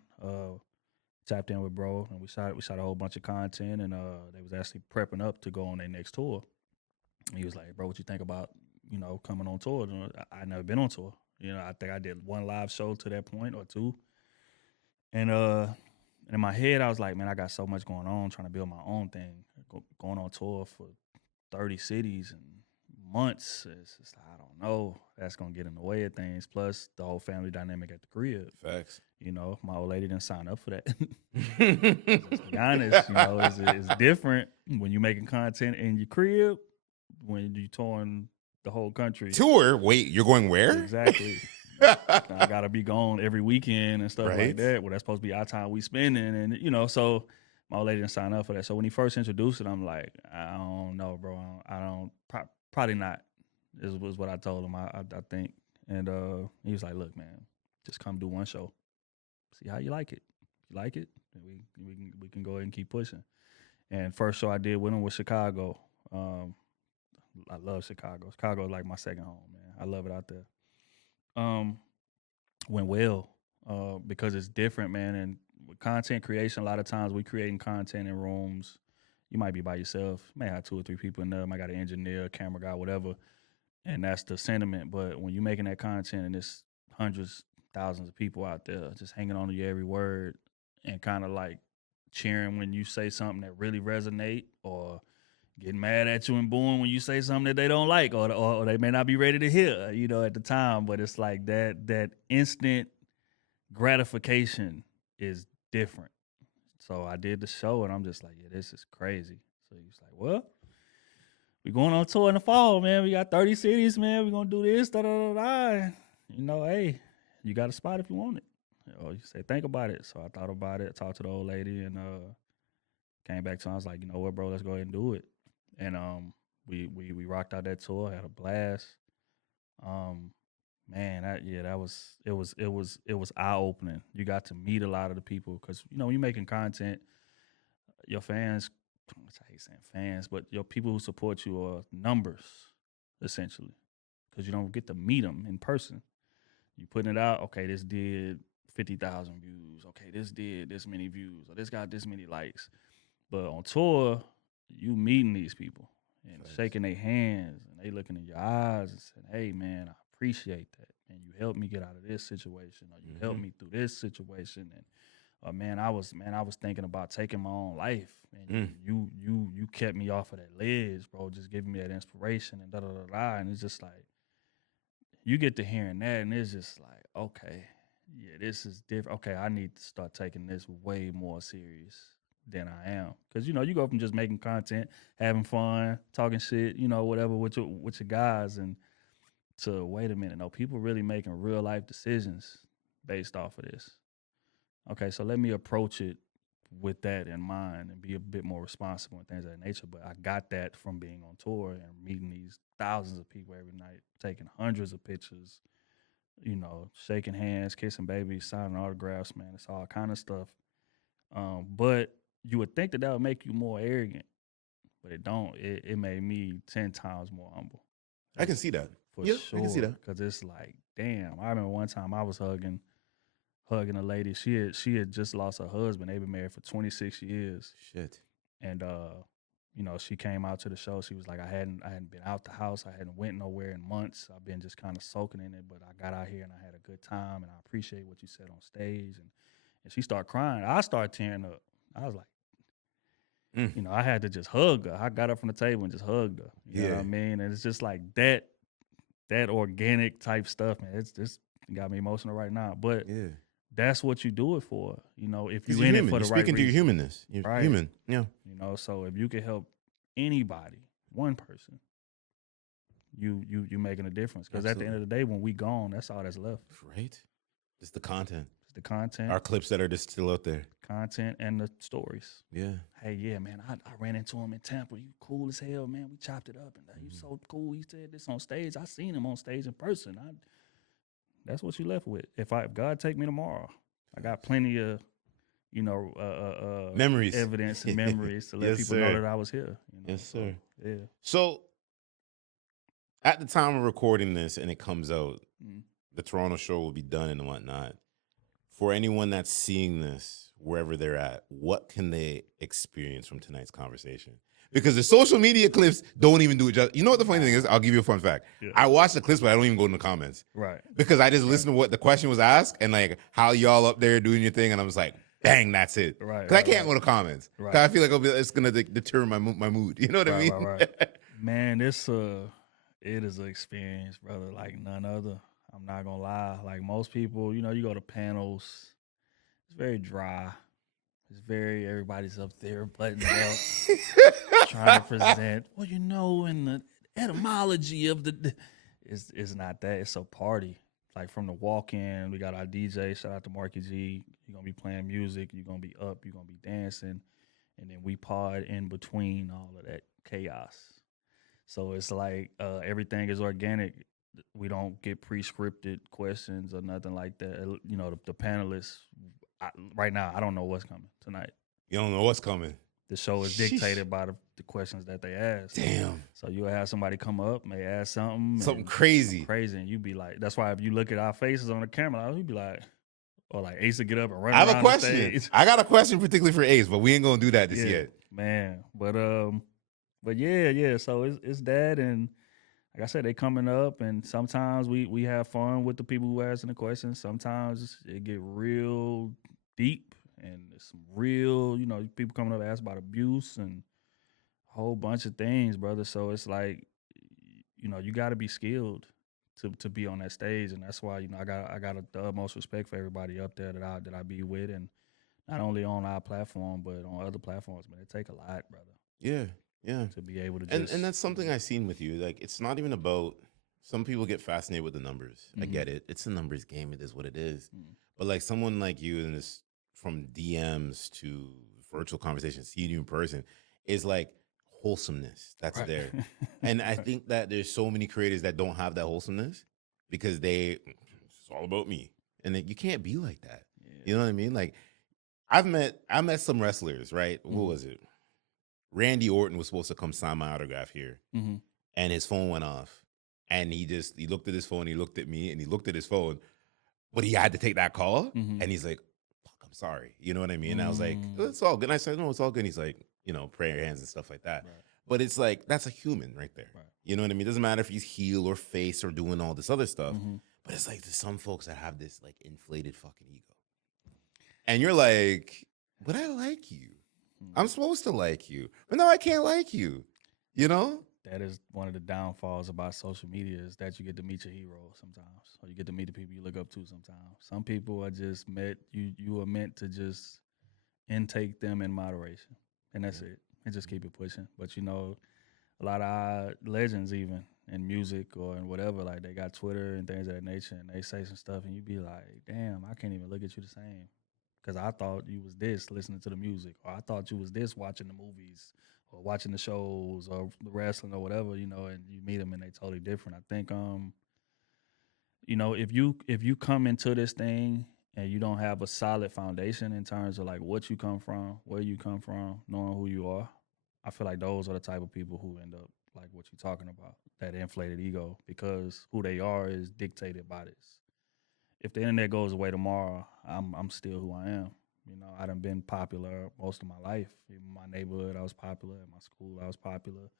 tapped in with bro, and we shot a whole bunch of content, and they was actually prepping up to go on their next tour. He was like, bro, what you think about, coming on tour? I never been on tour. I think I did one live show to that point or two. And in my head, I was like, man, I got so much going on, trying to build my own thing. Going on tour for 30 cities and months. It's just, I don't know. That's going to get in the way of things. Plus, the whole family dynamic at the crib. Facts. My old lady didn't sign up for that. Let's be honest, it's different when you're making content in your crib, when you're touring the whole country. Tour? Wait, you're going where? Exactly. I got to be gone every weekend and stuff like that. Well, that's supposed to be our time we spending. And, so my old lady didn't sign up for that. So when he first introduced it, I'm like, I don't know, bro. I don't, probably not, was what I told him, I think. And he was like, look, man, just come do one show. See how you like it. If you like it, we can go ahead and keep pushing. And first show I did with him was Chicago. I love Chicago. Chicago is like my second home, man. I love it out there. Went well because it's different, man. And with content creation, a lot of times we creating content in rooms. You might be by yourself. You may have 2 or 3 people in there. Might got an engineer, camera guy, whatever. And that's the sentiment. But when you're making that content and it's hundreds, thousands of people out there just hanging on to your every word and kind of like cheering when you say something that really resonate, or getting mad at you and booing when you say something that they don't like, or they may not be ready to hear, at the time. But it's like that instant gratification is different. So I did the show and I'm just like, yeah, this is crazy. So he was like, well, we going on tour in the fall, man. We got 30 cities, man. We're going to do this, da-da-da-da. Hey, you got a spot if you want it. You say, think about it. So I thought about it, talked to the old lady, and came back to him. I was like, you know what, bro, let's go ahead and do it. And we rocked out that tour, had a blast. Man, it was eye-opening. You got to meet a lot of the people because, when you're making content, your fans, I hate saying fans, but your people who support you are numbers, essentially, because you don't get to meet them in person. You putting it out, okay, this did 50,000 views. Okay, this did this many views, or this got this many likes. But on tour, you meeting these people and shaking their hands, and they looking in your eyes and saying, hey, man, I appreciate that. And you helped me get out of this situation, or you helped me through this situation. And man, I was thinking about taking my own life. And you kept me off of that ledge, bro, just giving me that inspiration and da-da-da-da. And it's just like, you get to hearing that, and it's just like, okay, yeah, this is different. Okay, I need to start taking this way more serious than I am. Because, you go from just making content, having fun, talking shit, whatever with your guys, and to, wait a minute, no, people really making real life decisions based off of this. Okay, so let me approach it with that in mind and be a bit more responsible and things of that nature. But I got that from being on tour and meeting these thousands of people every night, taking hundreds of pictures, shaking hands, kissing babies, signing autographs, man. It's all kind of stuff. But you would think that would make you more arrogant, but it don't. It made me 10 times more humble. I can see that. For sure. I can see that. Because it's like, damn. I remember one time I was hugging a lady. She had just lost her husband. They've been married for 26 years. Shit. And she came out to the show. She was like, I hadn't been out the house. I hadn't went nowhere in months. I've been just kind of soaking in it, but I got out here and I had a good time, and I appreciate what you said on stage. And she started crying. I started tearing up. I was like, I had to just hug her. I got up from the table and just hugged her. You know what I mean? And it's just like that organic type stuff, man. It's just got me emotional right now. But that's what you do it for. If you're in it for the right reason. You're speaking to your humanness. You're human. Yeah. So if you can help anybody, one person, you making a difference. Because at the end of the day, when we gone, that's all that's left. Right. It's the content. The content. Our clips that are just still out there. Content and the stories. Yeah. Hey, yeah, man, I ran into him in Tampa. You cool as hell, man. We chopped it up, and you so cool. He said this on stage. I seen him on stage in person. That's what you left with. If God take me tomorrow, I got plenty of, memories, evidence and memories to let people know that I was here. Yes, sir. Yeah. So, at the time of recording this and it comes out, the Toronto show will be done and whatnot. For anyone that's seeing this, wherever they're at, what can they experience from tonight's conversation? Because the social media clips don't even do it justice. You know what the funny thing is? I'll give you a fun fact. Yeah. I watch the clips, but I don't even go in the comments. Right. Because I just listen to what the question was asked and like how y'all up there doing your thing, and I'm just like, bang, that's it. Right. Because I can't go to comments. Right. I feel like it's gonna deter my mood. You know what I mean? Right. Man, it is an experience, brother, like none other. I'm not gonna lie. Like most people, you know, you go to panels, it's very dry. It's very everybody's up there buttoned up, trying to present. Well, you know, in the etymology of it's not that. It's a party. Like from the walk-in, we got our DJ. Shout out to Marky G. You're gonna be playing music. You're gonna be up. You're gonna be dancing, and then we pod in between all of that chaos. So it's like everything is organic. We don't get pre-scripted questions or nothing like that. You know, the panelists. Right now, I don't know what's coming tonight. You don't know what's coming. The show is dictated by the questions that they ask. Damn. So you'll have somebody come up, may ask something crazy. And you be like, that's why if you look at our faces on the camera, you'd be like, or like Ace will get up and run. I have around a question. the stage. I got a question particularly for Ace, but we ain't gonna do that this yet. Man. But yeah. So it's that, and like I said, they coming up, and sometimes we have fun with the people who asking the questions. Sometimes it get real deep, and there's some real, you know, people coming up ask about abuse and a whole bunch of things, brother. So it's like, you know, you got to be skilled to be on that stage, and that's why, you know, I got the utmost respect for everybody up there that I be with, and not only on our platform but on other platforms. Man, it take a lot, brother. Yeah. To be able to and that's something I've seen with you. Like, it's not even about, some people get fascinated with the numbers. I get it. It's a numbers game. It is what it is. But like someone like you, and this from DMs to virtual conversations, seeing you in person, is like wholesomeness that's there. And I think that there's so many creators that don't have that wholesomeness because it's all about me. And you can't be like that. Yeah. You know what I mean? Like, I met some wrestlers, right? What was it? Randy Orton was supposed to come sign my autograph here, and his phone went off, and he looked at his phone, he looked at me, and he looked at his phone, but he had to take that call, and he's like, "Fuck, I'm sorry," you know what I mean? And I was like, "It's all good." And I said, "No, it's all good." And he's like, you know, prayer hands and stuff like that. Right. But it's like, that's a human right there. Right. You know what I mean? It doesn't matter if he's heel or face or doing all this other stuff, but it's like there's some folks that have this like inflated fucking ego, and you're like, "But I like you. I'm supposed to like you, but no, I can't like you." You know? That is one of the downfalls about social media, is that you get to meet your heroes sometimes, or you get to meet the people you look up to sometimes. Some people are just you are meant to just intake them in moderation, and that's it, and just keep it pushing. But you know, a lot of our legends, even in music or in whatever, like they got Twitter and things of that nature, and they say some stuff, and you be like, "Damn, I can't even look at you the same. Because I thought you was this listening to the music, or I thought you was this watching the movies, or watching the shows, or the wrestling, or whatever, you know." And you meet them and they totally different. I think, you know, if you come into this thing and you don't have a solid foundation in terms of like what you come from, where you come from, knowing who you are, I feel like those are the type of people who end up like what you're talking about, that inflated ego, because who they are is dictated by this. If the internet goes away tomorrow, I'm still who I am. You know, I done been popular most of my life. In my neighborhood, I was popular. In my school, I was popular.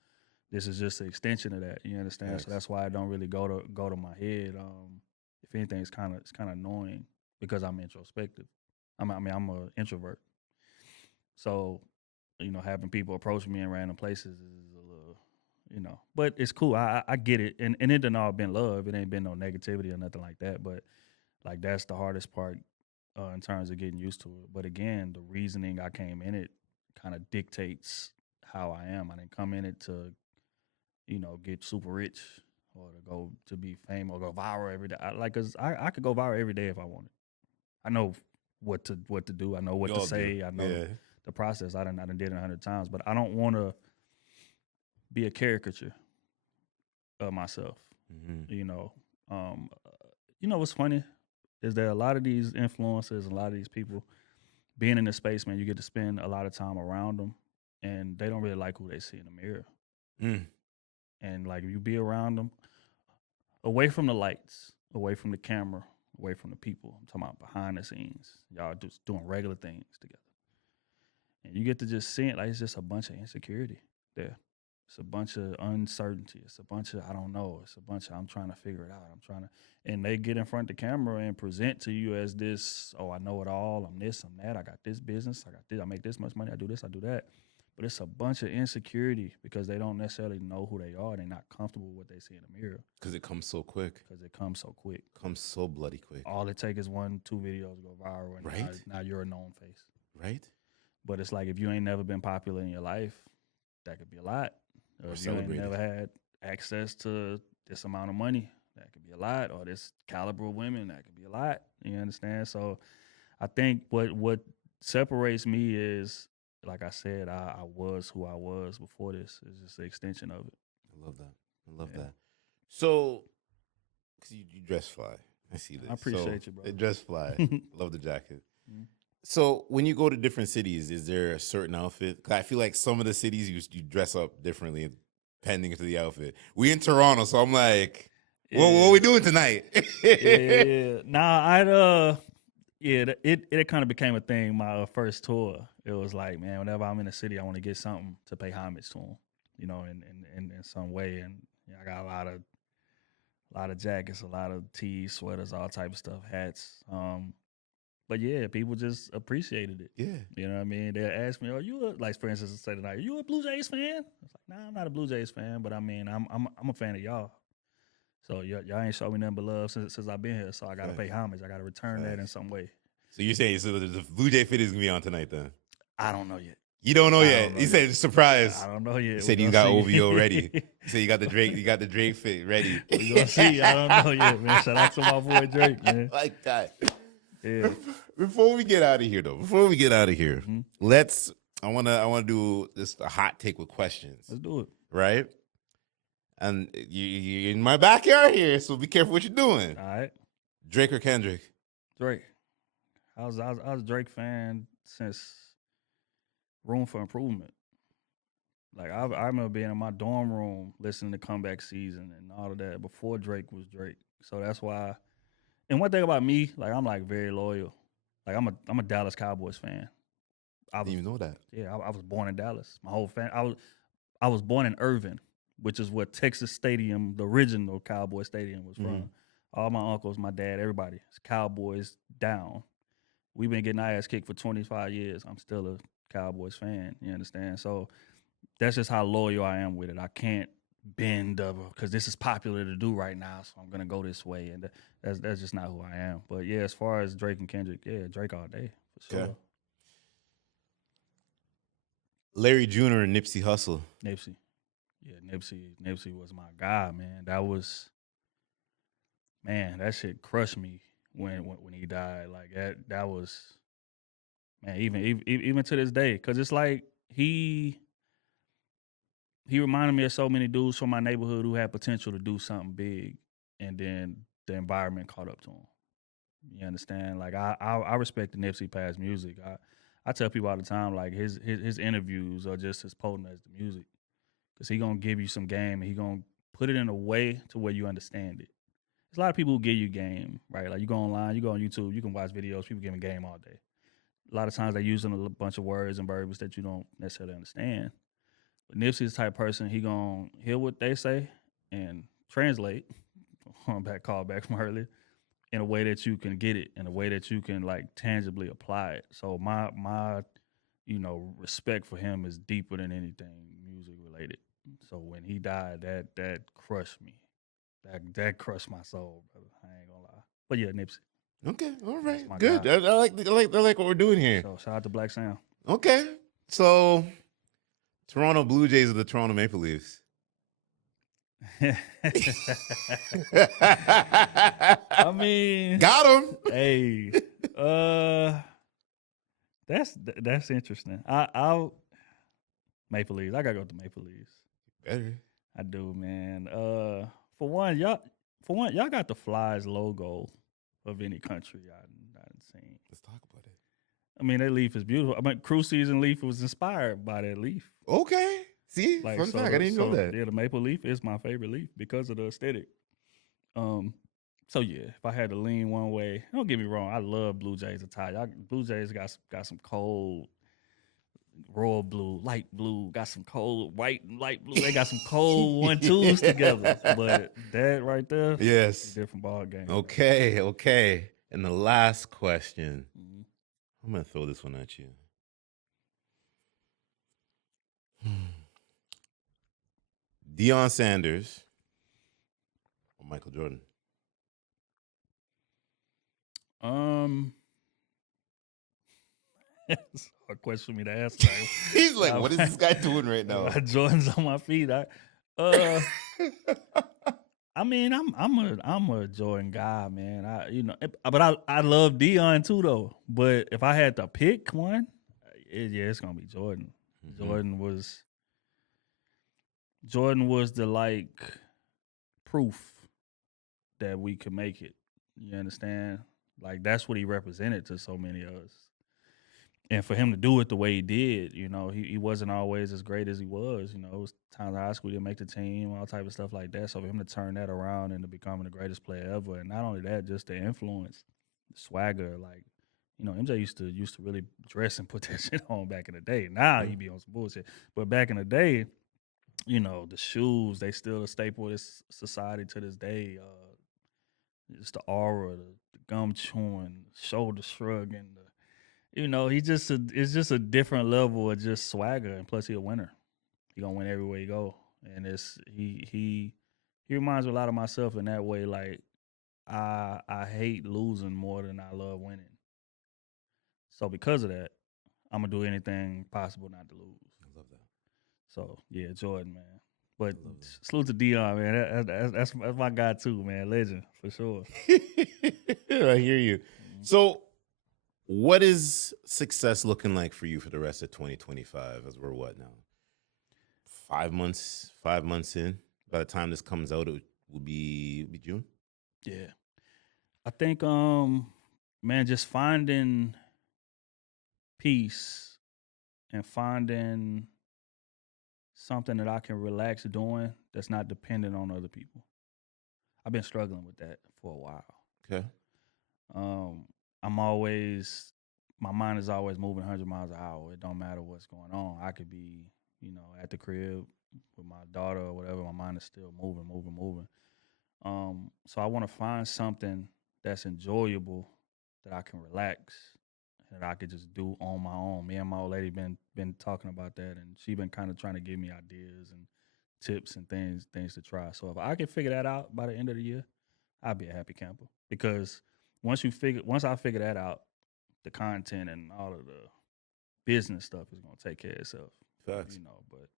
This is just an extension of that. You understand? Yes. So that's why I don't really go to my head. If anything, it's kind of annoying because I'm introspective. I'm an introvert. So, you know, having people approach me in random places is a little, you know, but it's cool. I get it, and it done all been love. It ain't been no negativity or nothing like that, but. Like, that's the hardest part in terms of getting used to it. But again, the reasoning I came in it kind of dictates how I am. I didn't come in it to, you know, get super rich or to be famous or go viral every day. Cause I could go viral every day if I wanted. I know what to do. I know what to say. I know the process. I done did it 100 times. But I don't want to be a caricature of myself. You know. You know what's funny? Is that a lot of these influencers, a lot of these people being in this space, man, you get to spend a lot of time around them, and they don't really like who they see in the mirror. And like, if you be around them, away from the lights, away from the camera, away from the people, I'm talking about behind the scenes, y'all just doing regular things together. And you get to just see it like it's just a bunch of insecurity Yeah. It's a bunch of uncertainty. It's a bunch of I don't know. It's a bunch of I'm trying to figure it out. I'm trying to, and they get in front of the camera and present to you as this. Oh, I know it all. I'm this. I'm that. I got this business. I got this. I make this much money. I do this. I do that. But it's a bunch of insecurity because they don't necessarily know who they are. They're not comfortable with what they see in the mirror. Because it comes so quick. Because it comes so quick. Comes so bloody quick. All it takes is 1-2 videos to go viral, and right? now you're a known face. Right. But it's like if you ain't never been popular in your life, that could be a lot. Or if you ain't never had access to this amount of money, that could be a lot. Or this caliber of women, that could be a lot. You understand? So I think what separates me is, like I said, I was who I was before this. It's just an extension of it. I love that. I love that. So, because you dress fly. I see this. I appreciate you, bro. It dress fly. Love the jacket. Mm-hmm. So when you go to different cities, is there a certain outfit? Because I feel like some of the cities you dress up differently depending to the outfit. We in Toronto, so I'm like, what are we doing tonight? yeah. Nah, it kind of became a thing. My first tour, it was like, man, whenever I'm in a city, I want to get something to pay homage to them, you know, in some way. And I got a lot of jackets, a lot of tees, sweaters, all type of stuff, hats. But yeah, people just appreciated it. Yeah. You know what I mean? They ask me, are you like, for instance, say tonight, are you a Blue Jays fan? I was like, nah, I'm not a Blue Jays fan, but I mean, I'm a fan of y'all. So y'all ain't showed me nothing but love since I've been here. So I got to pay homage. I got to return that in some way. So you're saying the Blue Jay fit is going to be on tonight then? I don't know yet. You don't know yet? You said surprise. I don't know yet. You said you got OVO ready. You said you got the Drake fit ready. We're going to see. I don't know yet, man. Shout out to my boy Drake, man. Like that. Yeah. Before we get out of here, I want to do just a hot take with questions. Let's do it. Right? And you're in my backyard here, so be careful what you're doing. All right. Drake or Kendrick? Drake. I was a Drake fan since Room for Improvement. Like I remember being in my dorm room listening to Comeback Season and all of that before Drake was Drake. So that's why. And one thing about me, like I'm like very loyal. Like I'm a Dallas Cowboys fan. I didn't even know that. Yeah, I was born in Dallas. My whole family. I was born in Irvin, which is what Texas Stadium, the original Cowboy Stadium, was from. All my uncles, my dad, everybody, it's Cowboys down. We've been getting our ass kicked for 25 years. I'm still a Cowboys fan. You understand? So that's just how loyal I am with it. I can't bend because this is popular to do right now, so I'm gonna go this way, and that's just not who I am. But yeah, as far as Drake and Kendrick, yeah, Drake all day for sure. Okay. Larry Jr. and Nipsey Hussle. Nipsey, yeah, Nipsey was my guy, man. That shit crushed me when he died. Like that was, man, even to this day, because it's like he reminded me of so many dudes from my neighborhood who had potential to do something big, and then the environment caught up to them. You understand? Like I respect the Nipsey past music. I tell people all the time, like his interviews are just as potent as the music, because he gonna give you some game and he gonna put it in a way to where you understand it. There's a lot of people who give you game, right? Like you go online, you go on YouTube, you can watch videos, people giving game all day. A lot of times they're using a bunch of words and verbs that you don't necessarily understand. But Nipsey's the type of person, he gonna hear what they say and translate, call back from earlier, in a way that you can get it, in a way that you can like tangibly apply it. So my respect for him is deeper than anything music related. So when he died, that crushed me. That crushed my soul, brother. I ain't gonna lie. But yeah, Nipsey. Okay, all right, good. I like what we're doing here. So shout out to Black Sam. Okay, so Toronto Blue Jays or the Toronto Maple Leafs? I mean, got him. Hey, that's interesting. I'll Maple Leafs. I gotta go with the Maple Leafs. Better. I do, man. For one, y'all got the Flyers logo of any country I've seen. Let's talk about it. I mean, that leaf is beautiful. I mean, Cruise Season leaf was inspired by that leaf. Okay. See, fun fact, I didn't know that. Yeah, the maple leaf is my favorite leaf because of the aesthetic. So yeah, if I had to lean one way, don't get me wrong, I love Blue Jays attire. Blue Jays got some cold, royal blue, light blue, got some cold white and light blue. They got some cold 1-2s together. But that right there, yes, a different ball game. Okay. And the last question, Mm-hmm. I'm gonna throw this one at you. Deion Sanders or Michael Jordan? It's a hard question for me to answer. He's like, what is this guy doing right now? Jordan's on my feet. I mean, I'm a Jordan guy, man. But I love Deion too, though. But if I had to pick one, it's gonna be Jordan. Mm-hmm. Jordan was the like proof that we could make it. You understand? Like that's what he represented to so many of us. And for him to do it the way he did, he wasn't always as great as he was. It was times in high school he didn't make the team, all type of stuff like that. So for him to turn that around into becoming the greatest player ever, and not only that, just the influence, the swagger. Like, MJ used to really dress and put that shit on back in the day. Now he be on some bullshit, but back in the day, the shoes, they still a staple of this society to this day. Just the aura, the gum chewing, shoulder shrugging. It's just a different level of just swagger, and plus he a winner. He gonna win everywhere he go, and he reminds me a lot of myself in that way. Like I hate losing more than I love winning. So because of that, I'm gonna do anything possible not to lose. I love that. So yeah, Jordan, man. But salute to Deion, man. That's my guy too, man. Legend for sure. I hear you. Mm-hmm. So, what is success looking like for you for the rest of 2025? As we're what now? 5 months in. By the time this comes out, it will be June. Yeah, I think man, just finding peace and finding something that I can relax doing that's not dependent on other people. I've been struggling with that for a while. Okay. My mind is always moving 100 miles an hour. It don't matter what's going on. I could be, at the crib with my daughter or whatever. My mind is still moving. So I want to find something that's enjoyable that I can relax and I could just do on my own. Me and my old lady been talking about that, and she been kind of trying to give me ideas and tips and things to try. So if I can figure that out by the end of the year, I'll be a happy camper. Because once I figure that out, the content and all of the business stuff is gonna take care of itself. Facts. But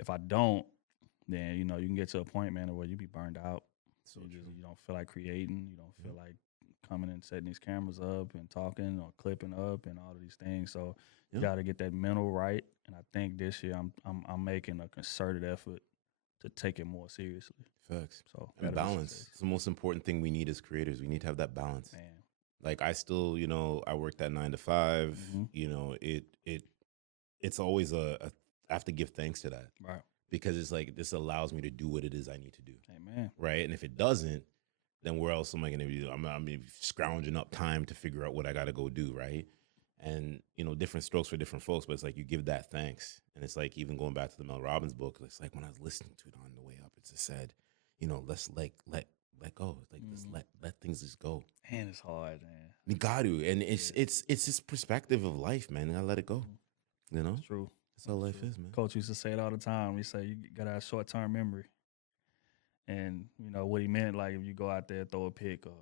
if I don't, then you can get to a point, man, where you be burned out. So you don't feel like creating. You don't feel like coming and setting these cameras up and talking or clipping up and all of these things. So you got to get that mental right. And I think this year I'm making a concerted effort to take it more seriously. Facts. So and balance. It's the most important thing we need as creators. We need to have that balance. Man. Like I still, I work that 9 to 5. Mm-hmm. It's always I have to give thanks to that, right? Because it's like this allows me to do what it is I need to do. Amen. Right, and if it doesn't, then where else am I going to be? I'm scrounging up time to figure out what I got to go do, right? And different strokes for different folks, but it's like you give that thanks, and it's like even going back to the Mel Robbins book. It's like when I was listening to it on the way up, it just said, let's let go, like just let things just go. Man, it's hard, man. You got to, and it's this perspective of life, man. I let it go. It's true. That's how life is, man. Coach used to say it all the time. He said you gotta have short-term memory, and what he meant, like if you go out there, throw a pick or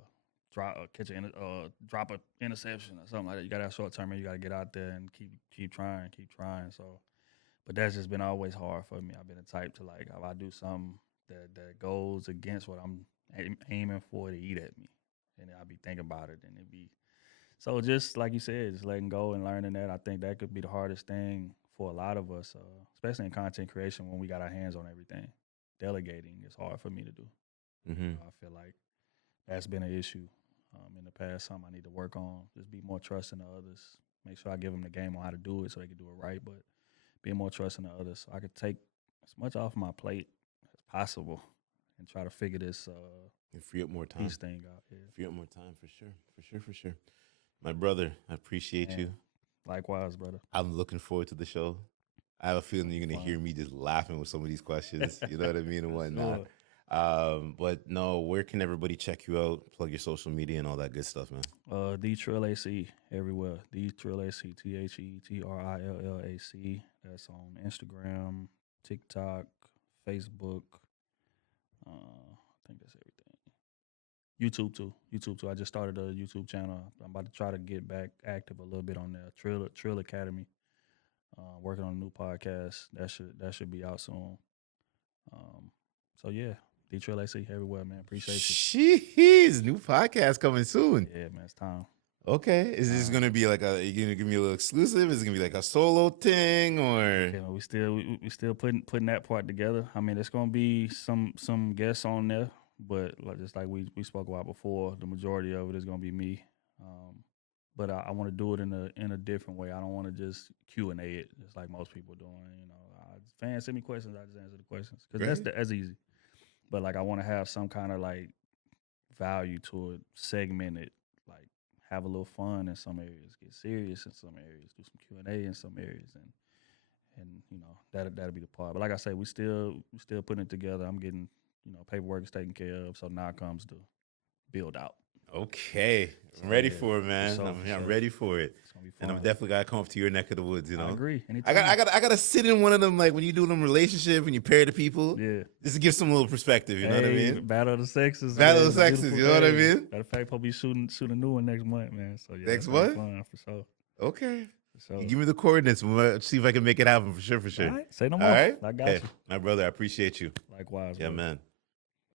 drop a interception or something like that, you gotta have short-term memory. You gotta get out there and keep trying. So, but that's just been always hard for me. I've been the type to like if I do something that goes against what I'm aiming for to eat at me, and I'll be thinking about it, and it be so just like you said, just letting go and learning that. I think that could be the hardest thing for a lot of us, especially in content creation when we got our hands on everything. Delegating is hard for me to do. Mm-hmm. I feel like that's been an issue in the past. Something I need to work on. Just be more trusting of others. Make sure I give them the game on how to do it so they can do it right. But being more trusting of others, so I could take as much off my plate as possible and try to figure this and free up more time. Peace thing out. Yeah. Free up more time for sure. My brother, I appreciate you. Likewise, brother. I'm looking forward to the show. I have a feeling you're gonna hear me just laughing with some of these questions. You know what I mean and whatnot. But no, where can everybody check you out? Plug your social media and all that good stuff, man. The Trill AC everywhere. The Trill AC, TheTrillac. That's on Instagram, TikTok, Facebook. I think that's everything. YouTube too. I just started a YouTube channel. I'm about to try to get back active a little bit on there. Trill Academy. Working on a new podcast. That should be out soon. So yeah, the Trill AC everywhere, man. Appreciate you. Jeez, new podcast coming soon. Yeah, man, it's time. Okay, is this gonna be like you gonna give me a little exclusive? Is it gonna be like a solo thing, or Yeah, we still putting that part together. I mean, there's gonna be some guests on there, but just like we spoke about before, the majority of it is gonna be me. But I want to do it in a different way. I don't want to just Q&A it just like most people doing. You know, fans send me questions, I just answer the questions because that's easy. But like I want to have some kind of like value to it, segment it, like have a little fun in some areas, get serious in some areas, do some Q&A in some areas, and you know that'll be the part. But like I say, we still putting it together. I'm getting paperwork is taken care of, so now comes the build out. Okay, I'm ready for it, man. I'm ready for it, and I'm definitely gotta come up to your neck of the woods. You know, I agree. I gotta sit in one of them, like when you do them relationship and you pair the people. Yeah, just to give some little perspective. You know what I mean? Battle of the sexes. Battle of the sexes. You know what I mean? Matter of fact, I'll be shooting a new one next month, man. So yeah, next month, fun for sure. Okay. So, you give me the coordinates. We'll see if I can make it happen for sure. All right. Say no more. All right. I got you. My brother, I appreciate you. Likewise. Yeah, brother. man.